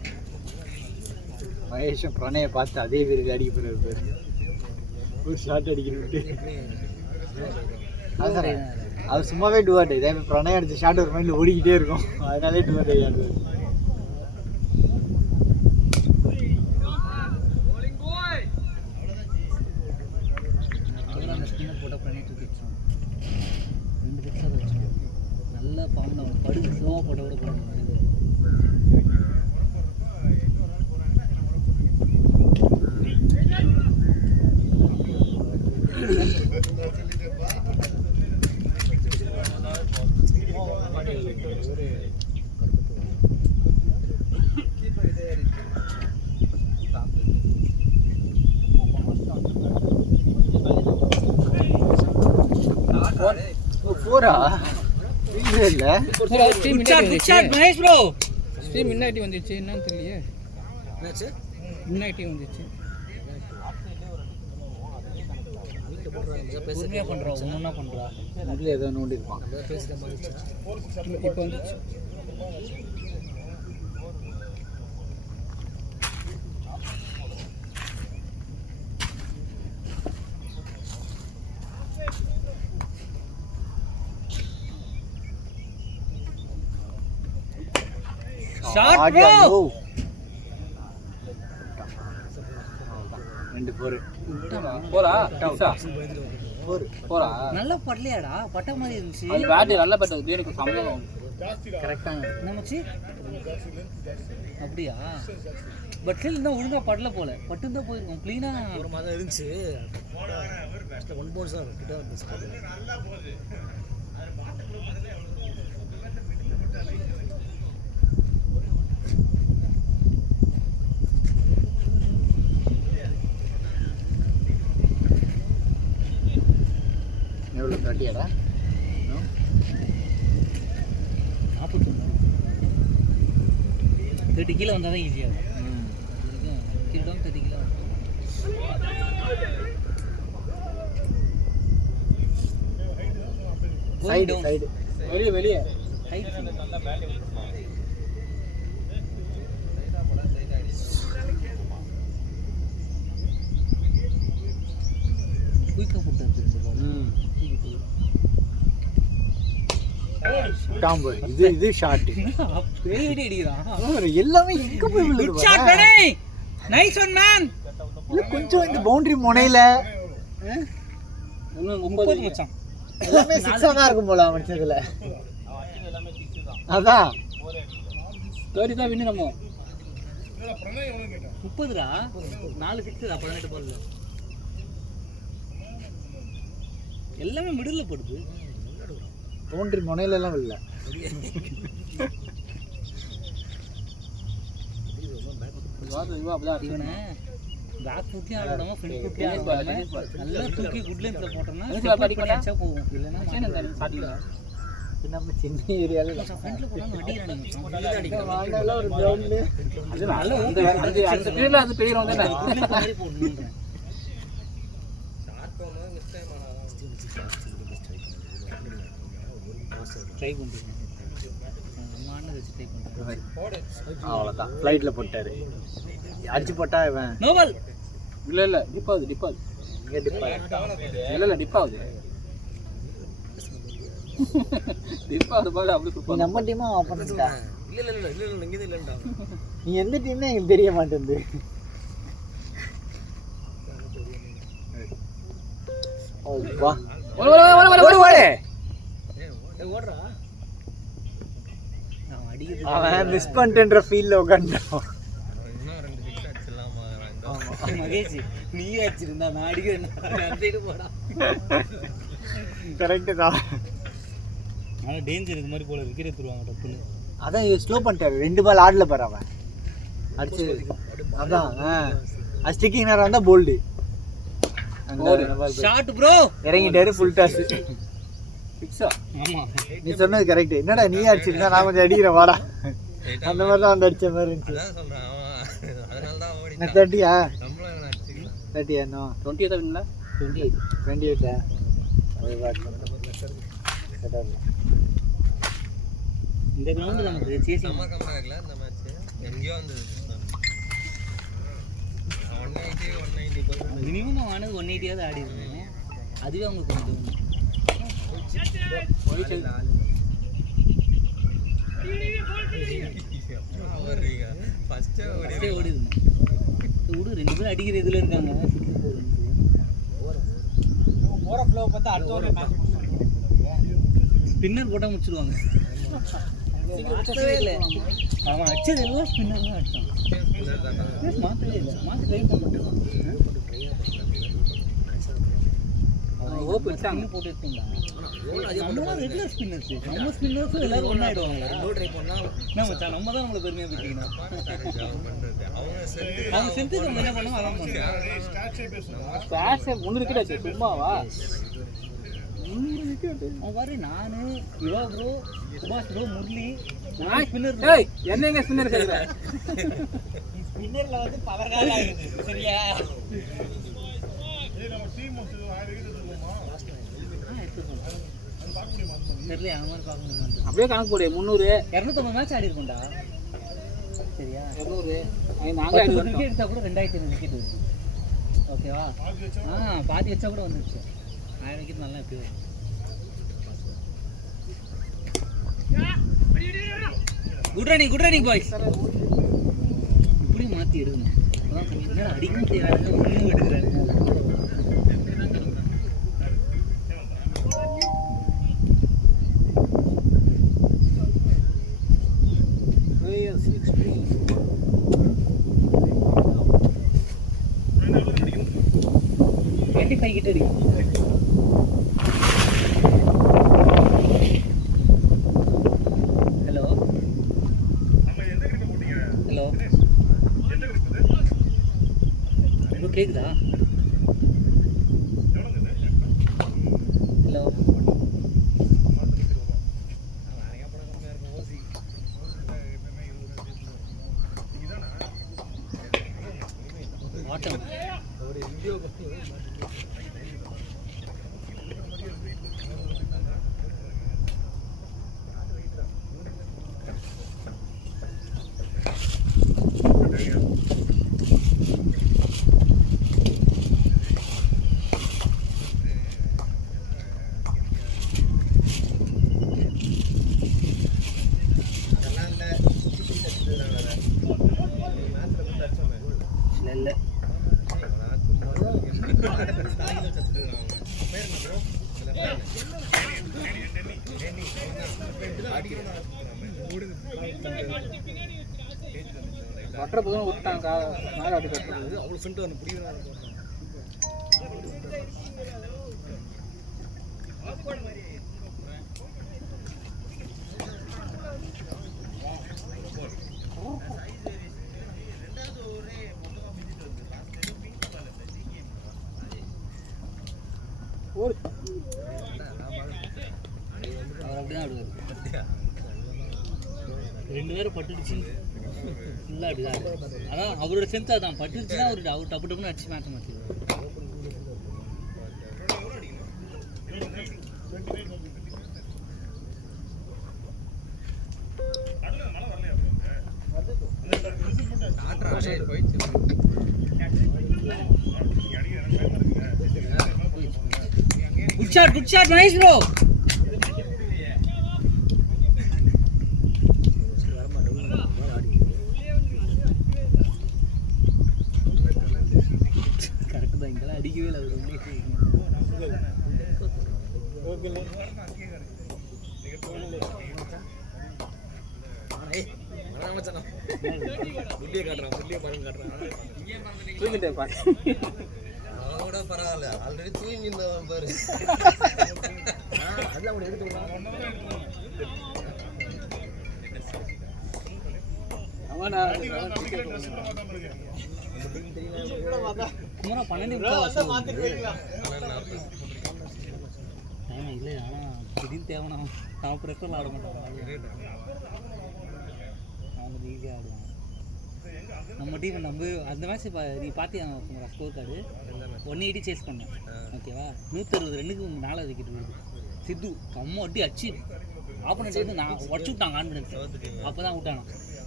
மகேஷன் பிரணயை பார்த்து அதே பேருக்கு அடிக்க போகிறார் ஒரு ஷார்ட் அடிக்கிட்டு அதான் அது சும்மாவே டூவாட்டு இதே மாதிரி பிரணயம் அடிச்ச ஷார்ட் ஒரு மைண்டில் ஓடிக்கிட்டே இருக்கும் அதனாலே டூவாட் ஆகியாது போட்டால் பண்ணி தூக்கிடுச்சோம். 4 இல்ல மகேஷ் ப்ரோ ஸ்ட்ரீம் இன்னாட்டி வந்துச்சு என்னன்னு தெரியலையே. இன்னாட்டி வந்துச்சு. பொறுமையா பண்றா ஒண்ணா பண்றா அதுல ஏதோ நோண்டி இருப்பான். இப்போ வந்துச்சு. ஷாட் ப்ரோ 2 4 போறா போறா நல்லா படலையாடா பட்ட மாதிரி இருந்துச்சு அது பேட் நல்ல பேட் எனக்கு சம்பளம் கரெக்டா என்ன மச்சி அப்படியா பட் ஸ்டில் இன்னும் ஒழுங்கா படல போல பட்டு தான் போயிருக்கோம் க்ளீனா ஒரு மாதிரி இருந்துச்சு ஒன் பவுன்ஸ் தான் கிட்ட வந்து எவ்வளோ 30 30 கிலோ வந்தால் தான் ஈஸியாக இருக்கும் கிலோ 30 கிலோ சைடு வெளியே குயிக்காக போட்டு டாம்பு இது ஷாட் பெரிய அடி அடிக்கிறான் எல்லாமே எங்க போய் விழுது ஷாட் பண்ணி நைஸ் ஒன் மேன் இல்ல கொஞ்சம் இந்த பவுண்டரி முனையில இன்னும் 30 மச்சான் எல்லாமே 6 தான் இருக்கும் போல அவன்ச்சதுல அதான் 30 தான் வின்னு நம்ம 30டா 4 6டா 18 பால்ல எல்லாமே மிடில்ல போடுது பவுண்டரி முனையில எல்லாம் இல்ல இவனை பேக் ஃபுட்லயும் ஆடாம ஃப்ரண்ட் ஃபுட்லயும் ஆடாம நல்லா தூக்கி குட் லைன்ஸ்ல போட்டோம்னா படிக்கச்சா போகும் இல்லனா நம்ம சின்ன ஏரியால ஃப்ரண்ட்ல போறாங்க அடிறானே ஒரு கிரவுண்ட் அது நல்ல அந்த பீரியட்ல அது பெரிய ரவுண்ட் தானே மாதிரி போடணும்ன்றேன் ட்ரை பண்ணுறேன் அம்மான்னு வச்சு ட்ரை பண்ணுறேன் அவ்வளோதான் ஃப்ளைட்ல போட்டாரு அடிச்சு போட்டா இவன் நோபல் இல்ல டிப்பாது இங்க டிப்பா இல்ல டிப்பாது டிப்பாது பால் அப்படி நீ நம்ம டீமா ஆப்போனன்ட்டா இல்ல இங்க இல்லடா நீ எந்த டீம்னே எனக்கு தெரிய மாட்டேங்குது ஓ வா ஓடு ஓடுறா நான் அடிக்குது அவன் மிஸ் பண்ணிட்டேன்ற ஃபீல்ல உட்கார்ந்தான் மகேஷ் நீ அடிச்சிருந்தா நான் அடிக்கிறேன் அந்த சைடு போடா கரெக்ட் தான் ஆனா டேஞ்சர் இது மாதிரி போல விக்கெட் எடுத்துருவாங்க டப்புன்னு அதான் ஸ்லோ பண்ணிட்டாரு 2 பால் ஆடல பாரு அவன் அடிச்சு அதான் அது ஸ்டிக்கிங் நேரம் வந்தா போல்டு ஷாட் ப்ரோ இறங்கிட்டாரு ஃபுல் டாஸ் ஃபிக்ஸா ஆமா நீ சொன்னது கரெக்ட் என்னடா நீ அடிச்சிருந்தா நான் கொஞ்சம் அடிக்கிறேன் வாடா அந்த மாதிரி தான் வந்து அடிச்ச மாதிரி இருந்துச்சு அதான் சொல்றேன் அவன் அதனால தான் ஓடி 30யா நம்மளும் அவனை அடிச்சுக்கலாம் 30யா நோ 20 தான் வின்ல 28 அது வாட் இந்த கிரவுண்ட் நமக்கு சேசிங் நம்ம கம்பேக்ல இந்த மேட்ச் எங்கேயோ வந்தது 190 மினிமம் ஆனது 180 ஆவது ஆடி இருக்கணும் அதுவே அவங்க கொஞ்சம் ஃபர்ஸ்ட் ஓடி இருந்தேன் விடு 2 பேரும் அடிக்கிற இதுல இருக்காங்க போற ஃப்ளோ பார்த்தா அடுத்த ஒரு மேட்ச் ஸ்பின்னர் போட்டா முடிச்சிடுவாங்க அவன் அடிச்சது எல்லாம் ஸ்பின்னர் தான் அடிச்சான் மாத்தவே இல்லை மாற்றி ட்ரை பண்ண ஹோப் வச்சாங்க போட்டு எடுத்துட்டா நம்ம ரெகுலர் ஸ்பின்னர்ஸ் நம்ம ஸ்பின்னர்ஸும் எல்லாரும் ஒன்றா ஆயிடுவாங்களா என்ன மச்சான் நம்ம தான் நம்மளை பெருமையாக பிடிக்கணும் அவங்க செஞ்சு நம்ம என்ன பண்ணோம் அதான் பண்ணுவோம் ஸ்டாட்ஸ் 3 விக்கெட் ஆச்சு சும்மாவா அவன் பாரு நானு யுவா ப்ரோ சுபாஷ் ப்ரோ முரளி நான் ஸ்பின்னர் என்ன எங்க ஸ்பின்னர் கேக்குற ஸ்பின்னர்ல வந்து பல கால் ஆகுது சரியா தெரியல அந்த மாதிரி பார்க்க முடியுமா அப்படியே கணக்கு போடு 300 250 மேட்ச் ஆடி இருக்கோம்டா சரியா 200 நாங்க 10 விக்கெட் எடுத்தா கூட 2500 விக்கெட் வருது ஓகேவா பாதி வச்சா கூட வந்துருச்சு 1000 விக்கெட் நல்லா எப்படி வரும் குட் ரன்னிங் பாய்ஸ் இப்படி மாற்றி எடுக்கணும் அதான் கொஞ்சம் அடிக்கவும் செய்யறாங்க ஒன்றும் எடுக்கிறாங்க கிட்ட அடிக்கும் ஹலோ இப்போ கேக்குதா ஹலோ ஆட்டம் இல்லை கட்டுற போதும் விட்டாங்க மேலே அப்படி கட்டுறது அவ்வளோ சென்ட் வந்து பிடிக்கிறாங்க ஒரு அவர் அப்படிதான் ஆடுவார் 2 பேரும் பட்டுடுச்சு ஃபுல்லாக அப்படிதான் ஆடுவார் அதான் அவரோட ஸ்ட்ரென்த் அதான் பட்டுடுச்சுன்னா அவர் டப்பு டப்புன்னு அடிச்சு match மாற்றிடுவார் Good shot, nice bro. Correct தான் இங்கலாம் அடிக்கவே இல்ல அவர் பரவாயில்ல ஆல்ரெடி தூங்கி பாரு அதெல்லாம் கூட எடுத்து குமரா 12 இல்லை ஆனால் திடீர்னு தேவைன்னா நான் ப்ரெஃபரில் ஆட மாட்டேன் அவங்க ஈஸியாக ஆடுவாங்க நம்ம டீம் நம்ம அந்த மேட்ச் நீ பார்த்தியா குமரா ஸ்கோர் கார்டு 180 சேஸ் பண்ணேன் ஓகேவா 160 ரன்னுக்கு 4 விக்கெட் வருது சித்து அம்மா அடி அச்சு ஆப்போனன்ட் வந்து நான் உடச்சு விட்டான் கான்ஃபிடன்ஸ் அப்போ தான் விட்டானா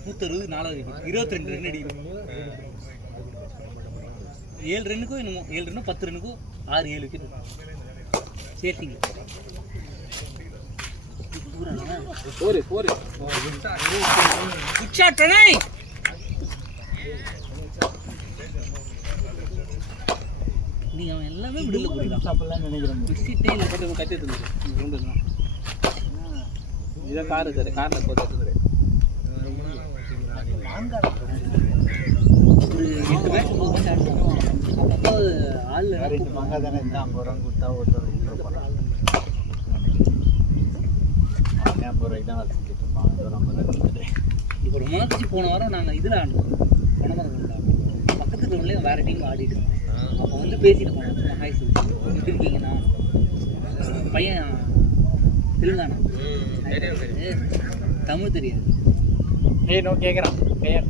160 4 விக்கெட் 22 ரன் அடிக்கணும் 7 ரன்னுக்கும் என்னமோ 7 ரன்னும் 10 ரன்னுக்கும் 6-7 விக்கெட் சேர்த்திங்க போரு குட் ஷாட் பிரணய் நீ அவன் எல்லாமே விடல போயிட்டான் சாப்பிடலாம்னு நினைக்கிறேன் விசிட்டே இல்லை போட்டு கட்டி எடுத்துருந்தது இதான் கார் இருக்குது காரில் போட்டு எடுத்துருது ஒரு 8 மேட்ச் 9 மேட்ச் ஆடுவோம் அப்போ ஆள் மாங்காய் தானே இருந்தால் 50 ரூபா கொடுத்தா ஒருத்தர் 50 ரூபாய்க்கு தான் வச்சுக்கிட்டு இருப்பான் 50 ரூபா கொடுத்துட்டு இப்போ ரொம்ப நாள் கழிச்சு போன வாரம் நாங்கள் இதில் ஆடுவோம் பணமரம் ஆடுவோம் பக்கத்து கிரௌண்ட்லேயும் வேறு டீம் ஆடிட்டு அப்போ வந்து பேசிட்டு போனோம் ஹாய் சொல்லி எப்படி இருக்கீங்கண்ணா பையன் தெலுங்கானா, தெரியும் தெரியும். தமிழ் தெரியாது. ஏய் நோ கேக்குறான் கையன்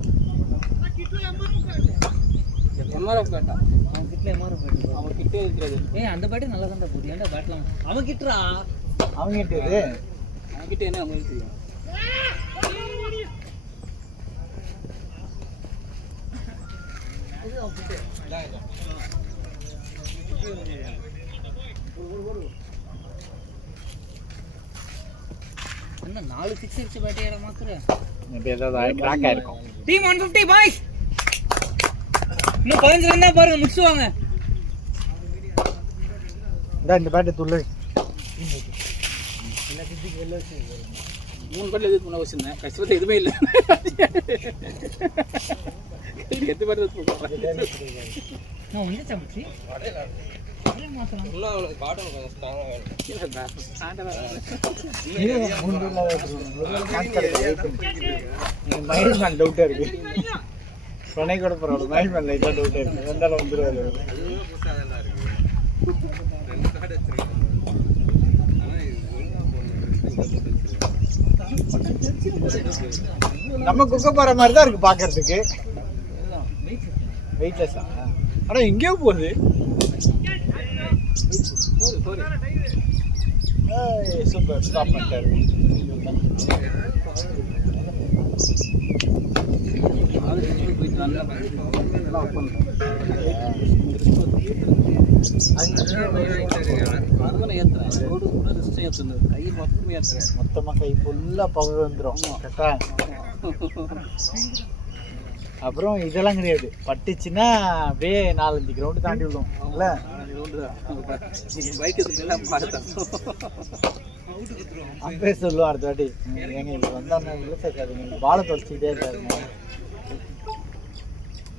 எம்ஆர்எஃப் பேட்டா அவன் கிட்ட எம்ஆர்எஃப் பேட்டு, அவன் கிட்டே இருக்கிறது. அந்த பேட்டு நல்லா தான் போகுது. ஏன்டா பேட்லாம் அவன் கிட்டா அவங்க கிட்ட இது அவன் கிட்ட என்ன நம்மளுக்கு தெரியும். என்ன 4 6 அடிச்சு பேட்டை ஏற மாத்துற. இப்ப ஏதாவது கிராக் ஆயிருக்கும். Team 150 boys. இன்னும் 15 ரன் தான் பாருங்க, முடிச்சுவாங்க. இந்த பேட் துள்ளு 3 பேட்டில் எது பண்ண வச்சுருந்தேன். கஷ்டப்பட்டு எதுவுமே இல்லை. எது பேட்டு நான் வந்து சமைச்சு ஒரே மாசம் இன்னும் அவனுக்கு பாட்டம் கொஞ்சம் ஸ்ட்ராங்காக வேணும். மகேஷ் டவுட்டா இருக்கு. சொன்னை கூட பரவாயில்ல, மகேஷ் மேல லைட்டா டவுட்டா இருக்கு. வந்தாலும் வந்துருவாரு. அதுவும் புதுசாக தானே இருக்கு. 2 கார்டு வச்சிருக்கேன். ஆனால் இது ஒழுங்கா போகணும். நம்ம குக்க போற மாதிரி தான் இருக்கு பாக்குறதுக்கு. வெயிட்லெஸ் ஆனா எங்கேயோ போகுது. சூப்பர் ஸ்டாப் பண்ணிட்டாரு. மொத்தமா கை ஃபுல்லா பவர் வந்துடும். கரெக்டா? அப்புறம் இதெல்லாம் கிடையாது, பட்டுச்சுன்னா அப்படியே 4-5 கிரவுண்டு தாண்டி விடும் இல்ல. அப்பே சொல்லுவோம் அடுத்த வாட்டி, ஏங்க இது வந்தா இல்லை சேர்க்காதுங்க, பாலை தொலைச்சிக்கிட்டே இருக்காதுங்க.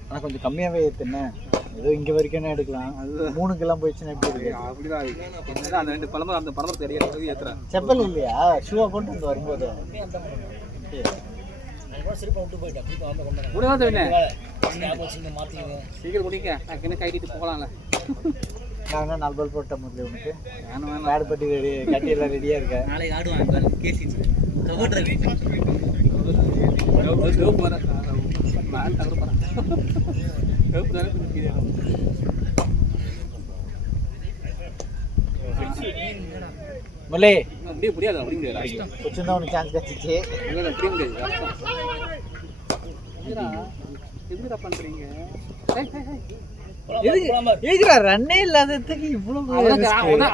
ஆனால் கொஞ்சம் கம்மியாகவே ஏற்றுனே, ஏதோ இங்கே வரைக்கும் எடுக்கலாம். அது 3 போயிடுச்சுன்னா எப்படி இருக்கு? அப்படிதான் அந்த 2 பழம் அந்த பழம் தெரியாது ஏற்றுறேன். செப்பல் இல்லையா? ஷூவை போட்டு வந்து வரும்போது சீக்கிரம் குடிங்க, என்ன கைட்டிட்டு போகலாம்ல. நான் 4 பால் போட்டேன் முதல்ல உனக்கு. பேடு பட்டி ரெடி, கட்டி எல்லாம் ரெடியாக இருக்கேன். நாளைக்கு ஆடுவாங்க கேசி கபடி முல்லை அப்படியே முடியாது, அப்படி முடியாது. கொஞ்சம் தான் உனக்கு சான்ஸ் கிடச்சிச்சு. அப்படியே முடியாது. எதுக்குடா பண்றீங்க? எதுக்குடா ரன்னே இல்லாததுக்கு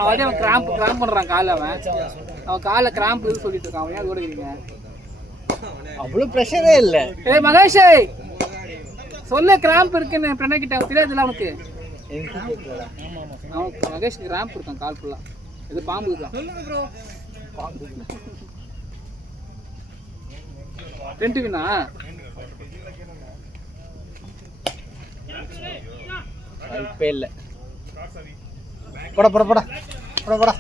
அவன் கிராம்ப் பண்றான் கால. அவன் கால கிராம்ப் இது சொல்லிட்டு இருக்கான். அவன் ஏன் ஓடுறீங்க? அவ்வளோ ப்ரெஷரே இல்லை. ஏய் மகேஷ், சொல்ல கிராம்ப் இருக்குன்னு பிரணய் கிட்ட தெரியாதுல்ல அவனுக்கு. அவன் மகேஷ் கிராம்ப் இருக்கான் கால் ஃபுல்லா. இது பாம்பு தான். டென்ட்டுக்குண்ணா இப்போ இல்லை. போட போட போட போட போட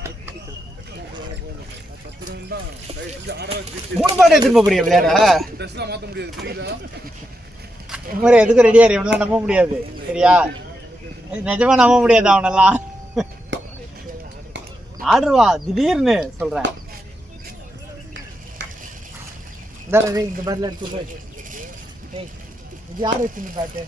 3 பாட்டு எடுத்துட்டு போக முடியும் விளையாட. மாற்ற முடியாது, புரியுதா? இந்த மாதிரி எதுக்கும் ரெடியா இவனெல்லாம் நம்ப முடியாது, சரியா? நிஜமா நம்ப முடியாது அவனெல்லாம். ஆடுவான் திடீர்னு சொல்றேன். இந்த பேட்ல எடுத்து இது யாரு வச்சிருந்த பேட்டு?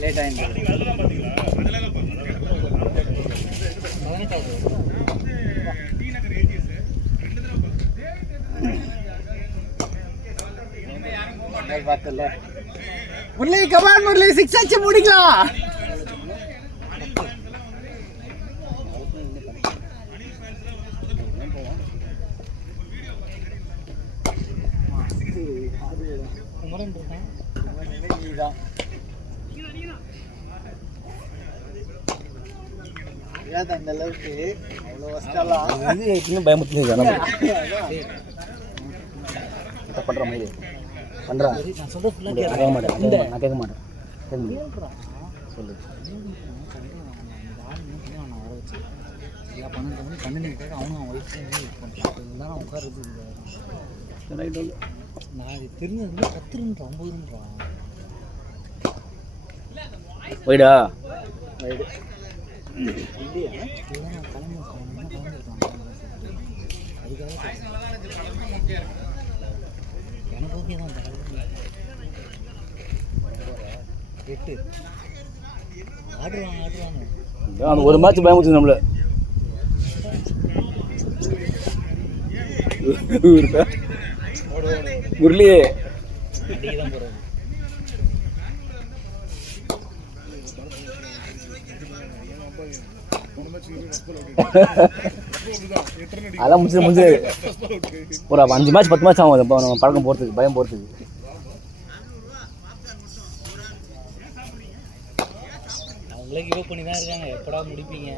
லேட் ஆயிடுச்சு. பார்த்தல முரளி, கமான் முரளி, 6 அடிச்சு முடிக்கலாம். ஏன் அந்த அளவுக்கு அவ்வளோ வஸ்டெல்லாம் இது இன்னும் பயமுறுத்தி பண்ணுற மாதிரி பண்ணுறா நான் சொல்ற ஃபுல்லா நான் கேட்க மாட்டேன் நான் கேட்க மாட்டேன் சொல்லு அவனும் அவன் உட்காருது நான் தெரிஞ்சது 10 9 போயிடா எனக்கு ஓகே தான் 8 ஆடுவாங்க அந்த ஒரு மேட்ச் பயமுறுத்து நம்மள முரளி அடிக்க தான் போகிறது அதெல்லாம் முடிஞ்சு ஒரு 5 மேட்ச் 10 மேட்ச் ஆகும் இப்போ நம்ம பழக்கம் போகிறதுக்கு பயம் போகிறதுக்கு. அவங்களே கிவ் பண்ணி தான் இருக்காங்க, எப்படா முடிப்பீங்க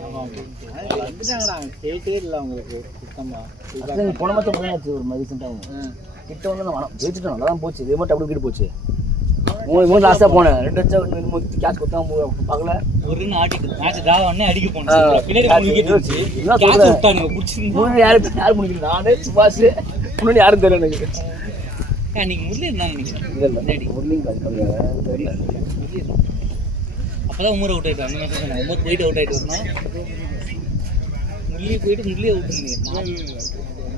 வந்துட்டாங்கடா, கேட்டே இல்லை அவங்களுக்கு சுத்தமாக. போன மேட்ச் முடிஞ்சாச்சு ஒரு ரீசெண்டாக கிட்ட வந்து நான் ஜெயிச்சுட்டோம், நல்லா தான் போச்சு. இதே மட்டும் அப்படி கிட்ட போச்சு. 3 லாஸ்ட்டாக போனேன், 2 வச்சா கேட்ச் கொடுத்தாங்க பார்க்கல. ஒரு ரன் ஆடிட்டு மேட்ச் டிரா பண்ணி அடிக்க போனேன். பின்னாடி 3 விக்கெட் இருந்துச்சு, கேட்ச் விட்டானுங்க புடிச்சிருந்தா. முன்னாடி யார் முடிக்கல, நானே சுபாஷ், முன்னாடி யாரும் தெரியல எனக்கு. அன்னைக்கு முரளி இருந்தாங்க இல்லை தெரியல. அப்போதான் உமர் அவுட் ஆகிட்டு, அந்த மேட்ச் சொன்னேன். உமர் போயிட்டு அவுட் ஆகிட்டு வரணும், முரளி போயிட்டு முரளி அவுட் பண்ணி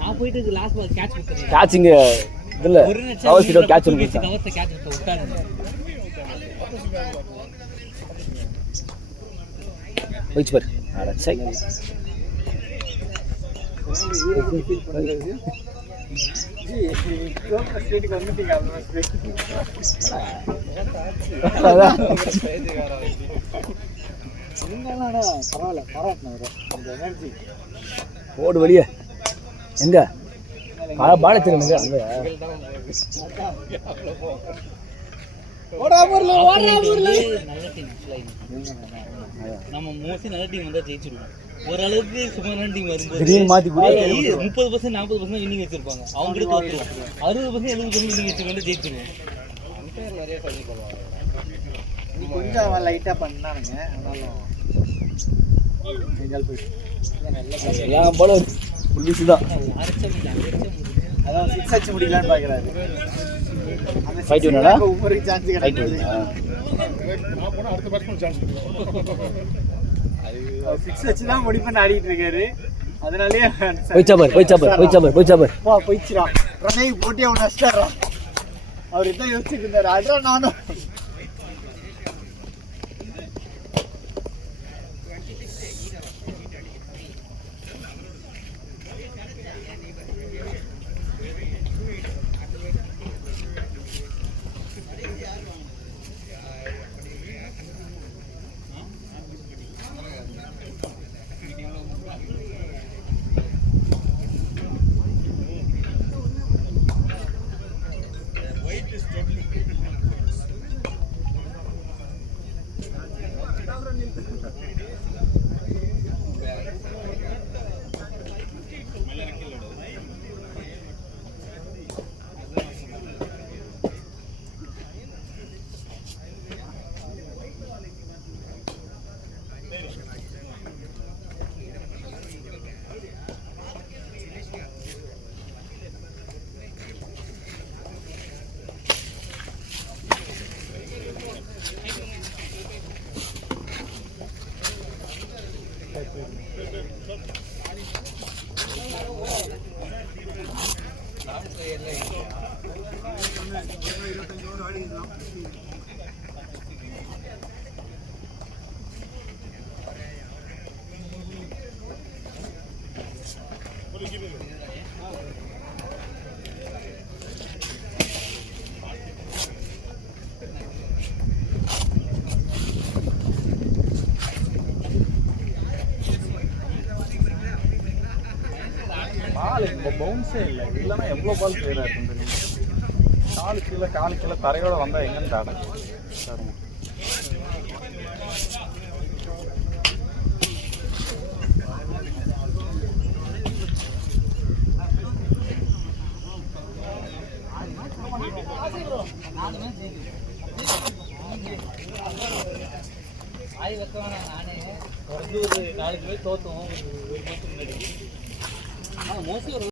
நான் போயிட்டு லாஸ்ட் பால் கேட்ச் கொடுத்தேன். கேட்சிங்க இதில் கவர் சீட்டோ கேட்ச் கவர்ஸை கேட்ச் விட்டாங்க. போயிடுச்சு பாரு. அடச்சை பரவாயில்ல, பாராட்டினவர் அந்த எனர்ஜி. ஓடு வெளியே எங்க பாட தெரியுங்க அங்கே நல்ல டீம் நம்ம மோஸ்ட்லி நல்ல டீம் வந்தால் ஜெயிச்சிருவோம். ஓரளவுக்கு சுமாரான டீம் வரும்போது திடீர்னு மாற்றி 30% 40% இன்னிங் வச்சிருப்பாங்க, அவங்க கிட்ட தோற்றுருவோம். 60% 70% இன்னிங் வச்சுருவாங்க, ஜெயிச்சிருவோம். கொஞ்சம் அவன் லைட்டாக பண்ணானுங்க, ஆனாலும் எங்கேயால் போயிட்டு எல்லாம் போல புள்ளிச்சு தான். அதான் 6 அடிச்சு முடிக்கலான்னு பார்க்குறாரு. ஃபைட் வேணும்டா, உமருக்கு சான்ஸ் ஃபைட் கிடையாது. நான் போனால் அடுத்த பேட்ஸ்மேன் சான்ஸ் கொடுக்கும். 6 வச்சு தான் முடிப்பேன்னு ஆடிட்டு இருக்காரு. அதனாலேயே போயிடுச்சுரா பிரணய் போட்டி அவன் நஷ்டாரா. அவர் இதான் யோசிச்சுட்டு இருந்தாரு, அதுதான் நானும். பவுன்ஸே இல்லை, இல்லைன்னா எவ்வளோ பால் கிளியராக இருக்கும் தெரியும். காலு கீழே தரையோட வந்தால் எங்கன்னு தாடேன் சார். ஆய் வைக்க வேணாம் நானே ஒரு 4 பேர் தோத்தோம் ஒரு மாதத்துக்கு முன்னாடி மோஸ்ட்லி